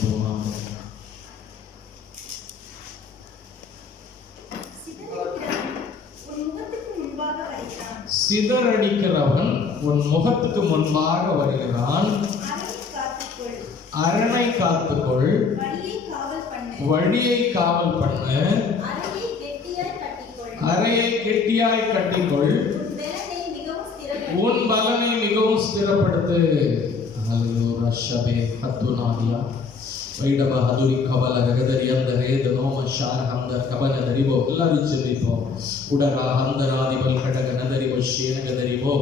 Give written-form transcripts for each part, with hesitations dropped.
ஆரம்பிப்போமா? சிதறடிக்கிறவன் உன் முகத்துக்கு முன்பாக வருகிறான். அரணை காத்துக்கொள், வழியை காவல் பண்ணு, அறையை கெட்டியாய் கட்டிக்கொள், உன் பலனை மிகவும் ஸ்திரப்படுத்து. அல்லேலூயா. ஷபே ஹத்துனாதியா வைடப ஹதுரி கபல ரகதரி அந்தரே தனோம ஷார் ஹம்தர் கபன தரிவோ. எல்லாரும் சொல்லிப்போம். உடரா ஹந்தராதிபல் கடக நதரிவோ ஷேனகதரிவோ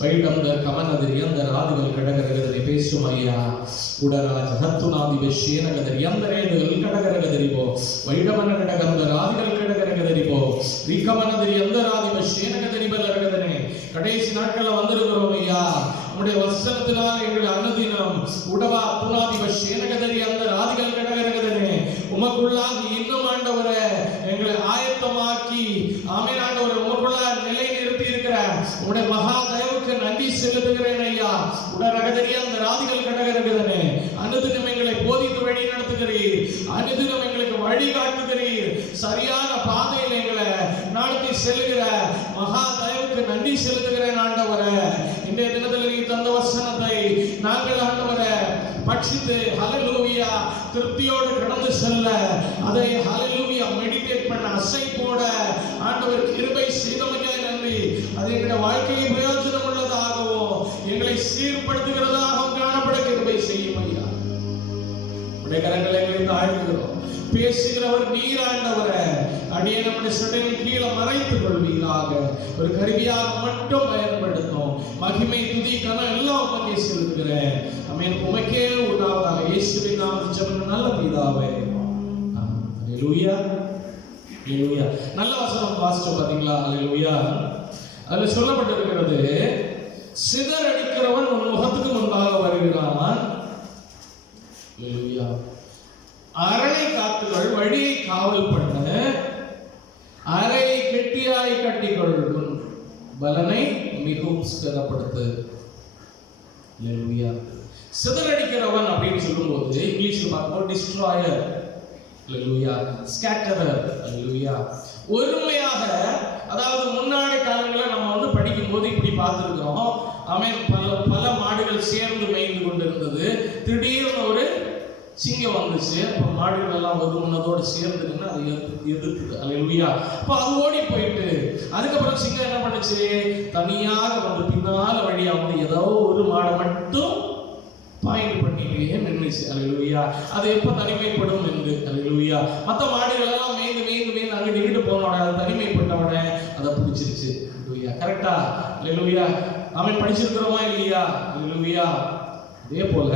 வைடம்தர் கமனதரி அந்தராதிபல் கடக ரகதரி. பேசும் ஐயா. உடரா ஹத்துனாதிப ஷேனகதரி அந்தரேதுகள் கடக ரகதரிவோ வைடமன கடகந்தராதிபல் கடக ரகதரிவோ விகமனதரி அந்தராதிப ஷேனகதரிபல் ரகதனே. கடைசி நாட்கள்ல வந்திருக்கிறோம் ஐயா. உம்முடைய வசனத்தினால் எங்களை அனுதினம் உடவா துனாதிப ஷேனகதரி அந்த ராதிகள் கடகரகதனே உமக்குள்ளாக இன்னும் ஆண்டவரே எங்களை ஆயத்தமாக்கி ஆமென் ஆண்டவரே உமக்குள்ளாக நிலை நிறுத்தி இருக்கிற உம்முடைய மகா தயவுக்கு நன்றி செலுத்துகிறேன் ஐயா. உடரகதரி அந்த ராதிகள் கடகரகதனே அனுதினம் எங்களை போதித்து வழி நடத்துகிறீர். அனுதினம் எங்களுக்கு வழி காட்டுகிறீர். சரியான பாதையில் எங்களை நடத்தி செல்லுகிற மகா தயவுக்கு நன்றி செலுத்துகிறேன் ஆண்டவரே. இன்றைய தினத்தில் நீ தந்த வசனத்தை நாங்கள் ஆண்டவரே பட்சித்து ஹல்லேலூயா திருப்தியோடு கடந்து செல்ல, அதை ஹல்லேலூயா மெடிடேட் பண்ண, அசை போட ஆண்டவர் கிருபை செய்தமைக்காய் நன்றி. அது எங்களுடைய வாழ்க்கையை பிரயோஜனம் உள்ளதாகவும் எங்களை சீர்படுத்துகிறதாகவும் காணப்பட கிருபை செய்யும் ஐயா. உடைய கரங்களை எங்களை தாழ்த்துகிறோம். பேசுகிறவர் நீர் ஆண்டவரே. அடியே நம்முடைய சட்டையின் கீழே மறைத்துக் கொள்வீராக. ஒரு கருவியாக மட்டும் பயன்படுத்தும். மகிமை துதி கனம் எல்லாம் உமக்கே செலுத்துகிறேன். ஆமென். உமக்கே உண்டாவதாக. இயேசுவின் நாமத்தில் ஜெபம் நல்ல பிதாவே. ஹல்லேலூயா. ஹல்லேலூயா. நல்ல வசனம் வாசிச்சோம் பாத்தீங்களா? ஹல்லேலூயா. அதுல சொல்லப்பட்டிருக்கிறது, சிதறடிக்கிறவன் உன் முகத்துக்கு முன்பாக வருகிறான். ஹல்லேலூயா. அரணை காத்துகள், வழியை காவல் பண்ணு, அறையை கெட்டியாய் கட்டிக்கொள், பலனை மிகவும் ஸ்திரப்படுத்து. ஹல்லேலூயா. சிதறடிக்கிறவன் அப்படின்னு சொல்லும்போது இங்கிலீஷ்ல பார்க்கும்போது டிஸ்ட்ராயர், ஹல்லேலூயா, ஸ்கேட்டரர், ஹல்லேலூயா. ஒருமையாக, அதாவது முன்னாடி காலங்களில் நம்ம படிக்கும் போது இப்படி பார்த்துருக்கிறோம். ஆமென். பல மாடுகள் சேர்ந்து மேய்ந்து கொண்டிருந்தது. திடீர்னு ஒரு சிங்கம் வந்துச்சு. அப்ப மாடுகள் எல்லாம் ஒருமனதோடு சேர்ந்துன்னு அதை எதிர்த்துது. ஹல்லேலூயா. அப்ப அது ஓடி போயிட்டு அதுக்கப்புறம் சிங்கம் என்ன பண்ணுச்சு? தனியாக வந்து பின்னால வழியா வந்து ஏதோ ஒரு மாடை மட்டும் பாயிண்ட் பண்ணிட்டே நின்றுச்சு. ஹல்லேலூயா. அது எப்ப தனிமைப்படும் என்று. ஹல்லேலூயா. மற்ற மாடுகள் எல்லாம் மேய்ந்து அங்கிட்டு இங்கிட்டு போனோட அது தனிமைப்பட்டவன அதை பிடிச்சிருச்சு. ஹல்லேலூயா. கரெக்டா? ஹல்லேலூயா. அவன் படிச்சிருக்கிறோமா இல்லையா? ஹல்லேலூயா. அதே போல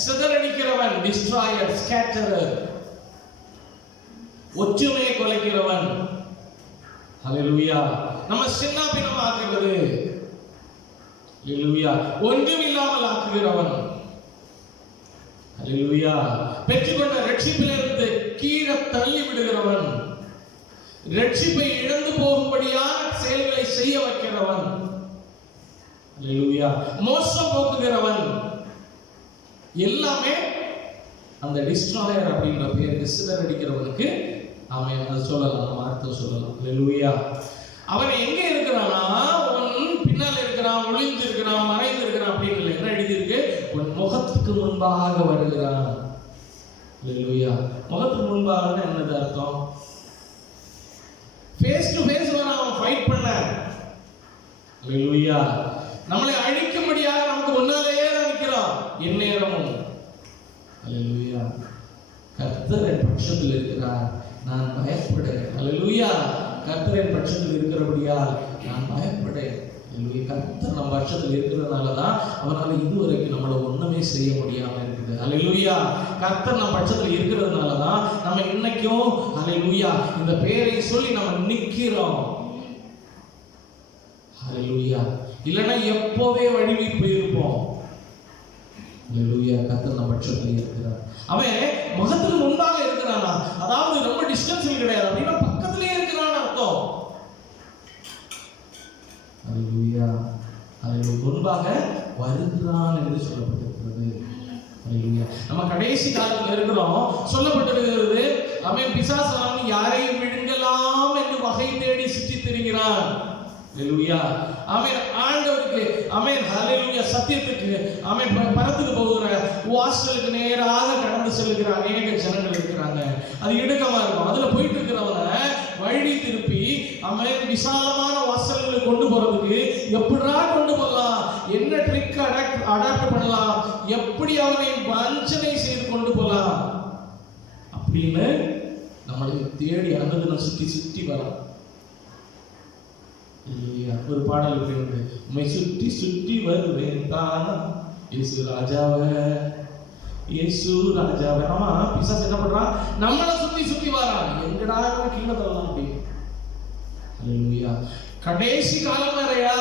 சிதறடிக்கிறவன் டிஸ்ட்ராயர், ஸ்கேட்டரர், ஒற்றுமையை கொலைக்கிறவன். ஹல்லேலூயா. நம்ம சின்ன பின்னமா ஆக்குகிறது. ஹல்லேலூயா. ஒன்றும் இல்லாமல் ஆக்குகிறவன். ஹல்லேலூயா. பெற்றுக்கொண்ட ரட்சிப்பிலிருந்து கீழே தள்ளி விடுகிறவன். ரட்சிப்பை இழந்து போகும்படியான செயல்களை செய்ய வைக்கிறவன். ஹல்லேலூயா. மோசம் போக்குகிறவன். எல்லாமே அந்த டிஸ்ட்ராயர் அப்படின்ற பேருக்கு, சிதறடிக்கிறவனுக்கு அவன் அதை சொல்லலாம், நம்ம அர்த்தம் சொல்லலாம். ஹல்லேலூயா. அவன் எங்க இருக்கிறானா? உன் பின்னால் இருக்கிறான், ஒளிந்து இருக்கிறான், மறைந்து இருக்கிறான் அப்படின்னு என்ன எழுதியிருக்கு? உன் முகத்துக்கு முன்பாக வருகிறான். ஹல்லேலூயா. முகத்துக்கு முன்பாக என்னது அர்த்தம்? ஃபேஸ் டு ஃபேஸ் வர அவன் ஃபைட் பண்ண. ஹல்லேலூயா. நம்மளை அழிக்கும்படியாக நமக்கு முன்னாலேயே தான் நிற்கிறான் எந்நேரமும். ஹல்லேலூயா. கர்த்தர் என் பட்சத்தில் இருக்கிறார், நான் பயப்படேன். ஹல்லேலூயா. கர்த்தர் என் பட்சத்தில் இருக்கிறபடியால் நான் பயப்படேன். ஹல்லேலூயா. கர்த்தர் நம்ம பட்சத்தில் இருக்கிறதுனால தான் அவரால் இதுவரைக்கும் நம்மளை ஒண்ணுமே செய்ய முடியாம இருக்குது. ஹல்லேலூயா. கர்த்தர் நம்ம பட்சத்தில் இருக்கிறதுனால தான் நம்ம இன்னைக்கும் ஹல்லேலூயா இந்த பேரை சொல்லி நம்ம நிக்கிறோம். ஹல்லேலூயா. இல்லைன்னா எப்போவே வழிவி போயிருப்போம். ஹல்லேலூயா. கர்த்தர் நம்ம பட்சத்தில் இருக்கிறார். அவன் முகத்துக்கு முன்பாக இருக்கிறானா? அதாவது ரொம்ப டிஸ்டன்ஸில் கிடையாது, அப்படின்னா பக்கத்திலே இருக்கிறான்னு அர்த்தம். ஹல்லேலூயா. ஹல்லேலூயா. முன்பாக வருகிறான் என்று சொல்லப்பட்டிருக்கிறது. நம்ம கடைசி காலத்தில் இருக்கிறோம். சொல்லப்பட்டிருக்கிறது, அவன் பிசாசானவன் யாரையும் விழுங்கலாம் என்று வகை தேடி சுற்றி திரிகிறான். ஹல்லேலூயா. ஆமென். ஆண்டவருக்கு ஆமென். ஹல்லேலூயா. சத்தியத்துக்கு ஆமென். பரத்துக்கு போகிற வாசலுக்கு நேராக கடந்து செல்கிற அநேக ஜனங்கள் இருக்கிறாங்க. அது இடுக்கமா இருக்கும். அதுல போயிட்டு இருக்கிறவனை வழி திருப்பி ஆமென் விசாலமான வாசல்களுக்கு கொண்டு போறதுக்கு எப்படிடா கொண்டு போகலாம், என்ன ட்ரிக் அடாப்ட் பண்ணலாம், எப்படி அவனை வஞ்சனை செய்து கொண்டு போகலாம் அப்படின்னு நம்மளை தேடி அன்னதின சுற்றி சுற்றி வரலாம். ஒரு பாடல் இப்படி உண்டு, உம்மை சுற்றி சுற்றி வருவேன் தானா இயேசு ராஜாவே, இயேசு ராஜாவே. ஆமா, பிசாசு என்ன பண்றான், நம்மளை சுத்தி சுத்தி வரான். எங்கடா கீழே தரலாம் அப்படின்னு. ஹல்லேலூயா. கடைசி காலம் வேறையா,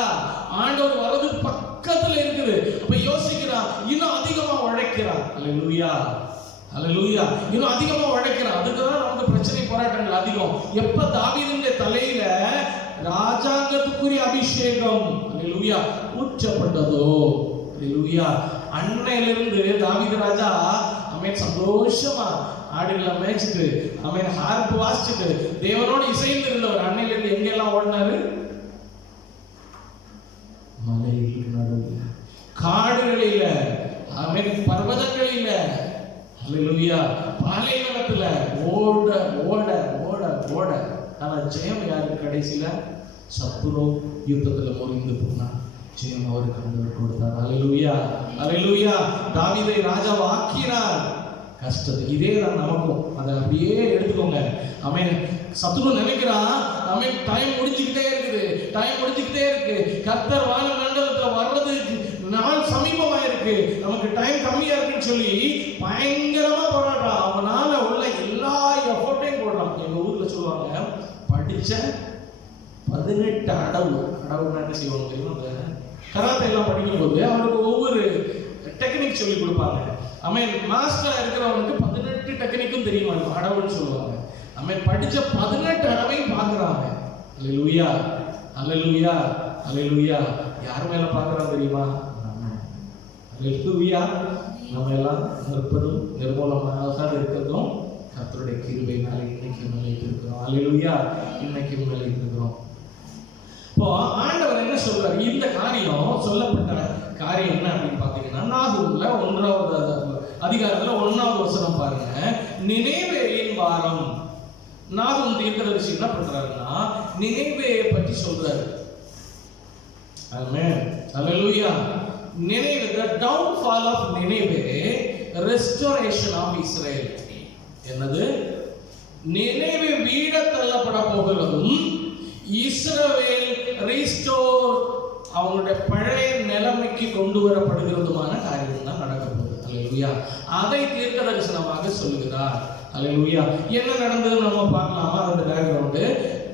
ஆண்டவர் வரது பக்கத்துல இருக்குது. அப்ப யோசிக்கிறான், இன்னும் அதிகமா உழைக்கிறான். ஹல்லேலூயா. ஹல்லேலூயா. இன்னும் அதிகமா உழைக்கிறான். அதுக்குதான் நமக்கு பிரச்சனை போராட்டங்கள் அதிகம். எப்ப தாவீதுடைய தலையில ராஜாங்கத்துக்குரிய அபிஷேகம் ஹல்லேலூயா ஊற்றப்பட்டதோ, ஹல்லேலூயா, அன்னையிலிருந்து தாவீது ராஜா ஆமென் சந்தோஷமா ஆடுகளை மேய்ச்சிட்டு ஆமென் ஹார்ப் வாசிச்சுட்டு தேவனோடு இசைந்து இருந்தவர். அன்னையிலிருந்து எங்கெல்லாம் ஓடினாரு, மலையில் நடுவில், காடுகளில, ஆமென் பர்வதங்களில, ஹல்லேலூயா, பாலைவனத்துல ஓட ஓட ஓட ஓட. ஆனா ஜெயம் யாருக்கு கடைசியில? சத்துரு யுத்தத்துல முறிந்து போனான். ஜெயம் அவருக்கு ஆண்டவர் கொடுத்தார். ஹல்லேலூயா. ஹல்லேலூயா. தாவீதை ராஜாவை ஆக்கினார். கஷ்டத்தை இதே தான் நமக்கும். அதை அப்படியே எடுத்துக்கோங்க. ஆமென். சத்துரு நினைக்கிறான் ஆமென் டைம் முடிஞ்சுக்கிட்டே இருக்குது, டைம் முடிஞ்சுக்கிட்டே இருக்கு, கர்த்தர் வான மண்டலத்துல வர்றது நாள் சமீபமா இருக்கு, நமக்கு டைம் கம்மியா இருக்குன்னு சொல்லி பயங்கரமா போராடுறான். அவனால உள்ள எல்லா எஃபோர்ட்டையும் போடுறான். எங்க ஊர்ல சொல்லுவாங்க, படிச்ச 18 அடவுன்னா என்ன செய்வாங்க தெரியுமா, அந்த கராத்தே எல்லாம் படிக்கும் போது அவனுக்கு ஒவ்வொரு டெக்னிக் சொல்லி கொடுப்பாங்க. ஆமென். மாஸ்டரா இருக்கிறவனுக்கு 18 டெக்னிக்கும் தெரியுமா, அடவுன்னு சொல்லுவாங்க. ஆமென். படிச்ச 18 அடவையும் பார்க்கறாங்க. ஹல்லேலூயா. ஹல்லேலூயா. ஹல்லேலூயா. யார் மேல பார்க்கறான் தெரியுமா? ஹல்லேலூயா. நம்ம எல்லாம் நிற்பதும் நிர்மூலமாக இருக்கிறதும் கர்த்தருடைய கிருபையினால இன்னைக்கு நிலைத்து இருக்கிறோம். ஹல்லேலூயா. இன்னைக்கு நிலைத்து இருக்கிறோம். இப்போ ஆண்டவர் என்ன சொல்றாரு, இந்த காரியம் சொல்லப்பட்ட காரியம் என்ன அப்படின்னு பாத்தீங்கன்னா, நாகூம்ல 1வது அதிகாரத்துல 1வது வசனம் பாருங்க. நினேவேயின் வாரம். நாகூம் தீர்க்கதரிசி என்ன பண்றாருன்னா, நினேவேயை பற்றி சொல்றாரு. Amen. Hallelujah. Nineveh, the downfall of Nineveh, restoration of Israel. என்னது? நினேவே வீட தள்ளப்பட போகிறதும் இஸ்ரவேல் ரீஸ்டோர் அவங்களுடைய பழைய நிலைமைக்கு கொண்டு வரப்படுகிறதுமான காரியம் தான் நடக்க போகுது. ஹல்லேலூயா. அதை தீர்க்க தரிசனமாக சொல்லுகிறார். ஹல்லேலூயா. என்ன நடந்ததுன்னு நம்ம பார்க்கலாமா? அந்த background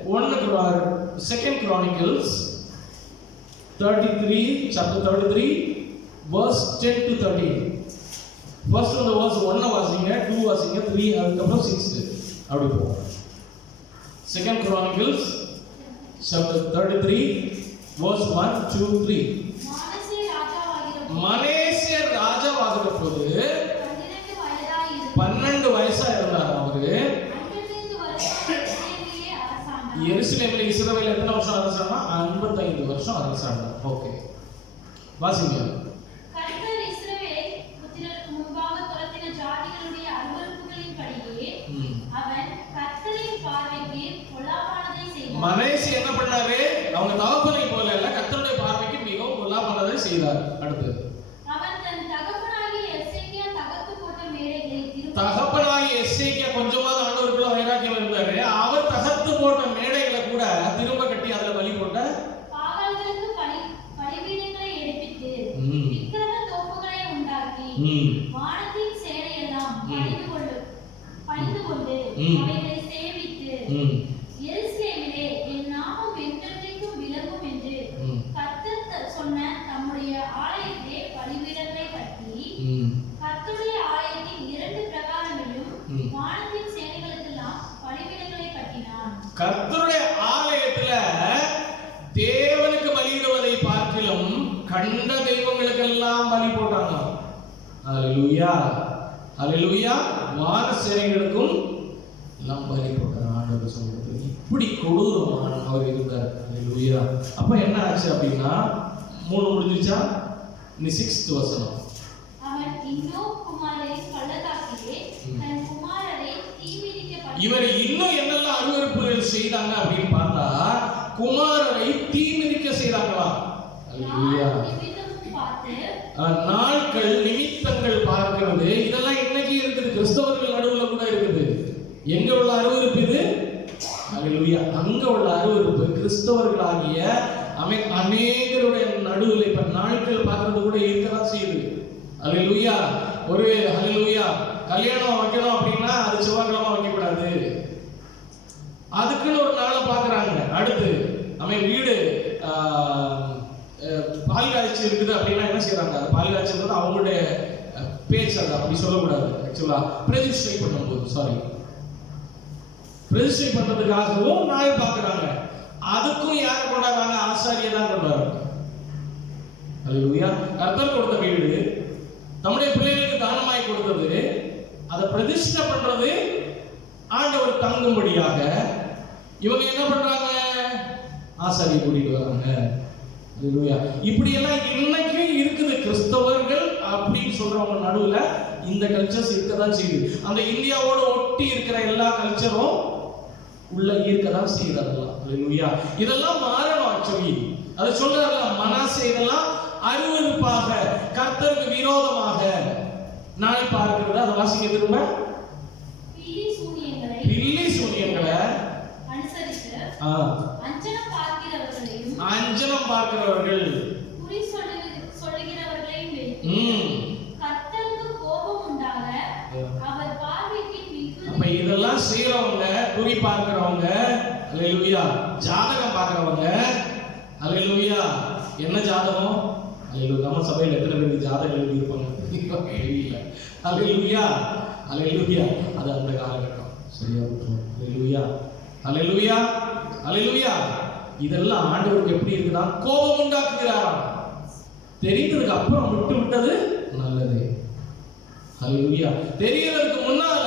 2 Chronicles 33 chapter 33 verse 10 to 13. First on the verse 1 வாசிங்க, 2 வாசிங்க, 3 அதுக்கப்புறம் 6 அப்படி போவோம். 2 Chronicles chapter 33 verse 1 2 3. மனேசே ராஜாவாகிற போது 12 வயசா இருந்தார் அவரு. எருசலேமில் இஸ்ரவேல் எத்தனை வருஷம் அரசாண்டா? 55 வருஷம் அரசாண்டார். ஓகே, வாசிங்க. கர்த்தர் இஸ்ரவேல் புத்திரருக்கு முன்பாக துரத்தின ஜாதிகளுடைய அருவருப்புகளின்படியே அவன் கர்த்தரின் பார்வைக்கு பொல்லாப்பானதை செய்தார். மனேசே என்ன பண்ணாரு? அவங்க தகப்பனை போல இல்ல, கர்த்தருடைய பார்வைக்கு மிகவும் பொல்லாப்பானதை செய்தார். அடுத்து அவன் தன் தகப்பனாகிய எசேக்கியா தகர்த்து போட்ட மேடைகளை தகப்பனாகிய எசேக்கியா கொஞ்சமாவது ஆண்டவருக்குள்ள வைராக்கியம் இருந்தாரு. அவர் தகர்த்து போட்ட மேடைகளை கூட திரும்ப கட்டி அதுல பலி போட்ட பாகால்களுக்கு பலிபீடங்களை எடுப்பித்து விக்கிரக தோப்புகளை உண்டாக்கி வானத்தின் சேனையெல்லாம் பணிந்து கொண்டு அவைகளை சேவித்து எருசலேமிலே என் நாமம் என்றென்றைக்கும் விளங்கும் என்று கர்த்தர் சொன்ன தம்முடைய ஆலயத்திலே பலிபீடங்களை கட்டி கர்த்தருடைய ஆலயத்தின் 2 பிரகாரங்களிலும் வானத்தின் சேனைகளுக்கெல்லாம் பலிபீடங்களை கட்டினான். கர்த்தருடைய ஆலயத்துல தேவனுக்கு பலியிடுவதை பார்க்கிலும் கண்ட தெய்வங்களுக்கெல்லாம் பலி போட்டாங்க. ஹல்லேலூயா. ஹalleluya ஹalleluya வான சேனைகளுக்கும் எல்லாம் பலி கொடுக்கிற ஆண்டவர் சொல்றது. இப்படி கொடூரமான அவர் இருந்தார். ஹalleluya. அப்ப என்ன ஆச்சு அப்படின்னா 3 முடிஞ்சுச்சா? நீ 6th வசனம். அவன் இன்னும் குமாரரை பள்ளத்தாக்கிலே தன் குமாரரை தீமிதிக்க இவர் இன்னும் என்னெல்லாம் அருவருப்புகள் செய்தாங்க அப்படின்னு பார்த்தா குமாரரை தீமிதிக்க செய்தாங்களா? ஹalleluya. நாட்கள் நிமித்தங்கள் பார்க்கிறது. இதெல்லாம் இன்னைக்கு இருக்குது, கிறிஸ்தவர்கள் நடுவுல கூட இருக்குது. எங்க உள்ள அருவருப்பு இது? ஹalleluya. அங்க உள்ள அருவருப்பு கிறிஸ்தவர்களாகிய அநேகருடைய நடுவுல இப்ப நாட்கள் பார்க்கிறது கூட இருக்கதான் செய்யுது. ஹalleluya. ஒரு ஹalleluya கல்யாணம் வைக்கணும் அப்படின்னா அது செவ்வாய்க்கிழமை வைக்க கூடாது, அதுக்குன்னு ஒரு நாளை பார்க்கறாங்க. அடுத்து வீடு பால் காய்ச்சி இருக்குது அப்படின்னா என்ன செய்யறாங்க? அது பால் காய்ச்சல் அவங்களுடைய பேச்சு, அது அப்படி சொல்லக்கூடாது. ஆக்சுவலா ரெஜிஸ்ட்ரி பண்ணும்போது ரெஜிஸ்ட்ரி பண்றதுக்காகவும் நாள் பார்க்கறாங்க. அதுக்கும் யார் கொண்டாடுறாங்க? ஆசாரியை தான் கொண்டாடுறாங்க. ஹalleluya. கர்த்தர் கொடுத்த வீடு நம்முடைய பிள்ளைகளுக்கு தானமாய் கொடுத்தது, அதை பிரதிஷ்டை பண்றது ஆண்டவர் தங்கும்படியாக இவங்க என்ன பண்றாங்க? ஆசாரியை கூட்டிட்டு வராங்க. இப்படி எல்லாம் இன்னைக்கு இருக்குது. கிறிஸ்தவர்கள் அப்படின்னு சொல்றவங்க நடுவுல இந்த கல்ச்சர்ஸ் இருக்கதான் செய்யுது. அந்த இந்தியாவோட ஒட்டி இருக்கிற எல்லா கல்ச்சரும் உள்ள இருக்கதான் செய்யுது. இதெல்லாம் மாறணும். ஆக்சுவலி அது சொல்றாங்க, மனாசே இதெல்லாம் அருவருப்பாக கர்த்தருக்கு விரோதமாக நாள் பார்க்கிறது. அதை வாசிக்க திரும்ப பில்லி சூனியங்களை அஞ்சனம் பார்க்கிறவர்கள் குறி சொல்லுகிறவர்களையும் வைத்து கர்த்தருக்கு கோபம் உண்டாக அவர் பார்வைக்கு மிகுதி. அப்ப இதெல்லாம் செய்றவங்க, குறி பார்க்கிறவங்க, ஹalleluya, ஜாதகம் பார்க்கிறவங்க, ஹalleluya. என்ன ஜாதகம்? ஹalleluya. நம்ம சபையில எத்தனை பேருக்கு ஜாதகம் எழுதி இருப்பாங்க? இல்ல. ஹalleluya ஹalleluya. அது அந்த காலகட்டம். சரியா இருக்கும். ஹalleluya ஹalleluya ஹalleluya. இதெல்லாம் ஆண்டவருக்கு எப்படி இருக்குதா? கோபம் உண்டாக்குகிறாராம். தெரிந்ததுக்கு அப்புறம் விட்டது நல்லது. ஹalleluya. தெரியறதுக்கு முன்னால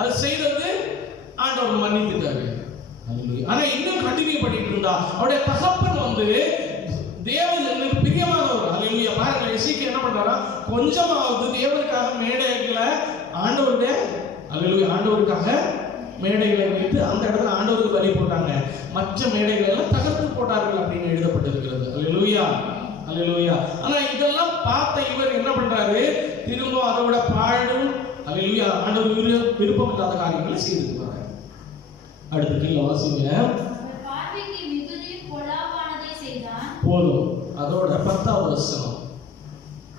அது செய்தது ஆண்டவர் மன்னித்துட்டாரு. ஹalleluya. ஆனா இன்னும் கண்டினியூ பண்ணிட்டு இருந்தா அவருடைய தகப்பன் தேவனுக்கு பிரியமானவர். ஹalleluya. பாருங்க, எசேக்கியா என்ன பண்றாரா? கொஞ்சமாவது தேவனுக்காக மேடைகளை ஆண்டவருடைய ஹalleluya ஆண்டவருக்காக மேடைகளை வைத்து அந்த இடத்துல ஆண்டவருக்கு பலி போட்டாங்க. மற்ற மேடைகளை எல்லாம் தகர்த்து போட்டார்கள் அப்படின்னு எழுதப்பட்டிருக்கிறது. ஹalleluya ஹalleluya. ஆனா இதெல்லாம் பார்த்த இவர் என்ன பண்றாரு? திரும்ப அதோட பாழும் ஹalleluya ஆண்டவர் விருப்பம் இல்லாத காரியங்களை செய்துட்டு வராங்க. அடுத்து கீழ வாசிங்க. பார்வைக்கு மிகுதி பொல்லாப்பானதை செய்தான். போதும். அதோட 10வது வசனம்.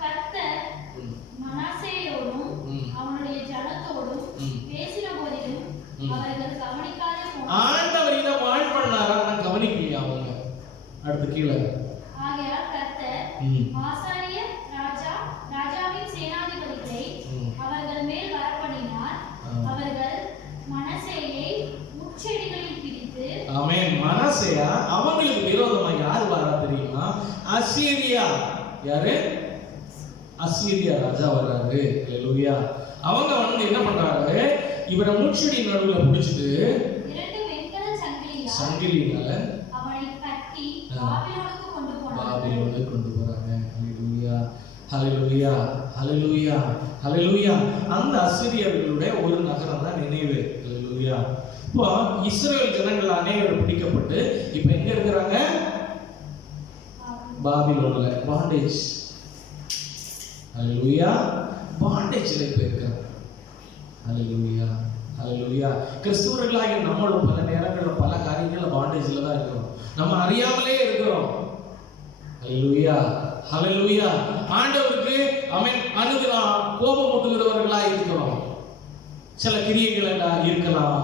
கர்த்தர் மனாசேயோடும் அவனுடைய ஜனத்தோடும் பேசின போதிலும் அவர்கள் கவனிக்காத போனார்கள். ஆண்டவர் இத வான் பண்ணாரா? நான் கவனிக்கலையா அவங்க? அடுத்து கீழ. ஆகையால் கர்த்தர் ஆசாரியர் ராஜாவின் சேனாதிபதிகளை அவர்கள் மேல் வரப்பண்ணினார். அவர்கள் மனாசேயை முட்செடிகளில் பிடித்து. ஆமென். மனாசேயா அவங்களுக்கு விரோதமா யார் வரா தெரியுமா? அசீரியா. யாரு? அசீரியா ராஜா வராரு. ஹalleluya. அவங்க என்ன பண்றாங்க? இவரை முட்செடி நடுவுல பிடிச்சிட்டு 2 வெண்கல சங்கிலியால அவனை கட்டி பாபிலோனுக்கு கொண்டு போறாங்க. ஹalleluya ஹalleluya ஹalleluya ஹalleluya. அந்த அசீரியர்களுடைய ஒரு நகரம் தான் நினைவு. ஹalleluya. இப்போ இஸ்ரவேல் ஜனங்கள் அநேகர் பிடிக்கப்பட்டு இப்போ எங்க இருக்கிறாங்க? பாபிலோன்ல. பாண்டேஜ். ஹalleluya. பாண்டேஜ்ல போயிருக்காங்க. ஹalleluya ஹalleluya. கிறிஸ்தவர்களாகிய நம்மளும் பல நேரங்களில் பல காரியங்கள்ல பாண்டேஜ்ல தான் இருக்கிறோம். நம்ம அறியாமலே இருக்கிறோம். ஹalleluya ஹalleluya. ஆண்டவருக்கு அனுதினம் கோபம் ஊட்டுகிறவர்களா இருக்கிறோம். சில கிரியைகள் இருக்கலாம்.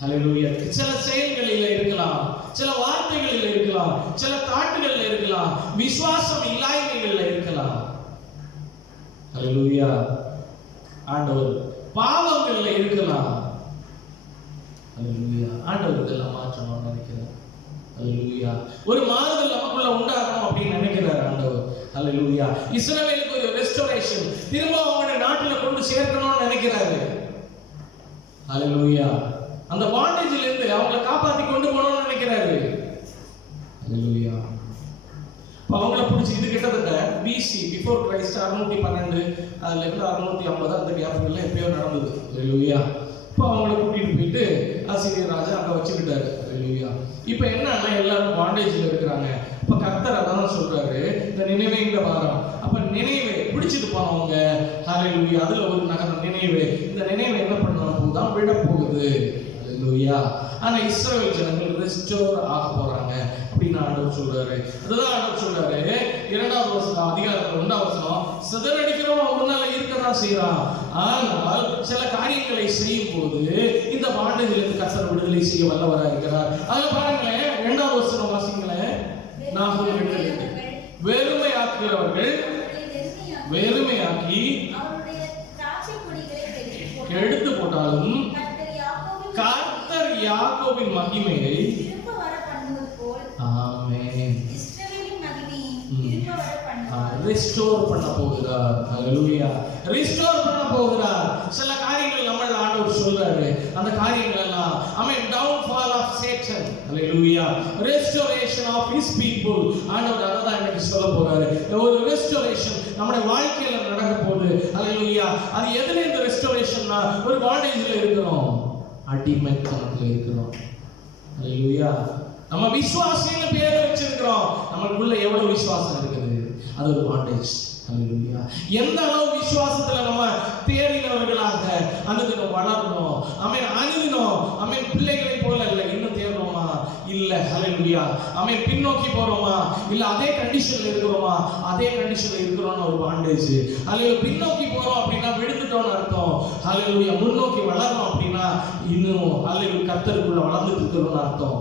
ஹalleluya. சில செயல்களில் இருக்கலாம், சில வார்த்தைகளில் இருக்கலாம், சில தாட்டுகளில் இருக்கலாம், விசுவாசம் இல்லாய்மைகளில் இருக்கலாம். ஹalleluya. ஆண்டவர் பாவங்களில் இருக்கலாம். ஹalleluya. ஆண்டவர் இதெல்லாம் மாற்றணும்னு நினைக்கிறார். ஹல்லேலூயா. ஒரு மாறுதல் நமக்குள்ள உண்டாகணும் அப்படின்னு நினைக்கிறார் ஆண்டவர். ஹல்லேலூயா. இஸ்ரவேலுக்கு ஒரு ரெஸ்டோரேஷன், திரும்ப அவங்களுடைய நாட்டுல கொண்டு சேர்க்கணும்னு நினைக்கிறாரு. ஹல்லேலூயா. அந்த பாண்டேஜ்ல இருந்து அவங்களை காப்பாத்தி கொண்டு போகணும்னு நினைக்கிறாரு. ஹல்லேலூயா. அவங்கள பிடிச்சி இது கிட்டத்தட்ட பிசி பிஃபோர் கிரைஸ்ட் 612 அதுல இருந்து 650 அந்த கேப்ல எப்பயோ நடந்தது. ஹல்லேலூயா. இப்போ அவங்கள கூட்டிட்டு போயிட்டு ஆசிரியர் ராஜா அங்க வச்சுக்கிட்டாரு. ஹல்லேலூயா. இப்போ என்னன்னா எல்லாரும் பாண்டேஜ்ல இருக்கிறாங்க. இப்போ கர்த்தர் அதான் சொல்றாரு, இந்த நினைவேங்கிற வாரம். அப்ப நினைவை பிடிச்சிட்டு போனவங்க, ஹல்லேலூயா, அதுல ஒரு நகரம் நினைவு. இந்த நினைவை என்ன பண்ண போகுதான், விட போகுது. ஹல்லேலூயா. ஆனா இஸ்ரவேல் ஜனங்கள் ரெஸ்டோர் ஆக போறாங்க அப்படின்னு ஆண்டவர் சொல்றாரு. அதுதான் ஆண்டவர் சொல்றாரு 2வது வசனம் அதிகாரத்துல 1வது வசனம், சிதறடிக்கிறவன் முன்னால இருக்கதான் செய்யறான், ஆனால் சில காரியங்களை செய்யும் போது இந்த பாண்டேஜிலிருந்து கர்த்தர் விடுதலை செய்ய வல்லவராக இருக்கிறார். அதுல பாருங்களேன் 2வது வசனம் வாசிங்களேன். வெறுமையாக்குகிறவர்கள் வெறுமையாக்கி எடுத்து போட்டாலும் கர்த்தர் யாக்கோபின் மகிமையை ரெஸ்டோர் பண்ண போகிறார். ஹல்லேலூயா. ரெஸ்டோர் பண்ண போகிறார். சில காரியங்கள் நம்ம ஆண்டவர் சொல்றாரு. அந்த காரியங்கள் எல்லாம் amen, downfall of Satan. Hallelujah. Restoration of his people. ஆண்டவர் அதான் இன்னைக்கு சொல்ல போறாரு. ஒரு ரெஸ்டோரேஷன் நம்முடைய வாழ்க்கையில நடக்க போகுது. ஹல்லேலூயா. அது எதுல இந்த ரெஸ்டோரேஷன்னா, ஒரு பாண்டேஜ்ல இருக்கிறோம், அடிமைத்தனத்துல இருக்கிறோம். ஹல்லேலூயா. நம்ம விசுவாசின்னு பேர் வச்சிருக்கிறோம். நமக்குள்ள எவ்வளவு விசுவாசம் இருக்குது, அது ஒரு பாண்டேஜ். ஹல்லேலூயா. எந்த அளவு விசுவாசத்துல நம்ம தேறினவர்களாக அனுதினம் வளரணும். ஆமென். அனுதினம் ஆமென் பிள்ளைகளை போல இல்ல, இன்னும் தேடுறோமா இல்ல, ஹல்லேலூயா, ஆமென், பின்னோக்கி போறோமா இல்ல, அதே கண்டிஷன்ல இருக்கிறோமா, அதே கண்டிஷன்ல இருக்கிறோம்னு ஒரு பாண்டேஜ். ஹல்லேலூயா. பின்னோக்கி போறோம் அப்படின்னா விழுந்துட்டோம்னு அர்த்தம். ஹல்லேலூயா. முன்னோக்கி வளரணும் அப்படின்னா இன்னும் ஹல்லேலூயா கர்த்தருக்குள்ள வளர்ந்துட்டு இருக்கிறோம்னு அர்த்தம்.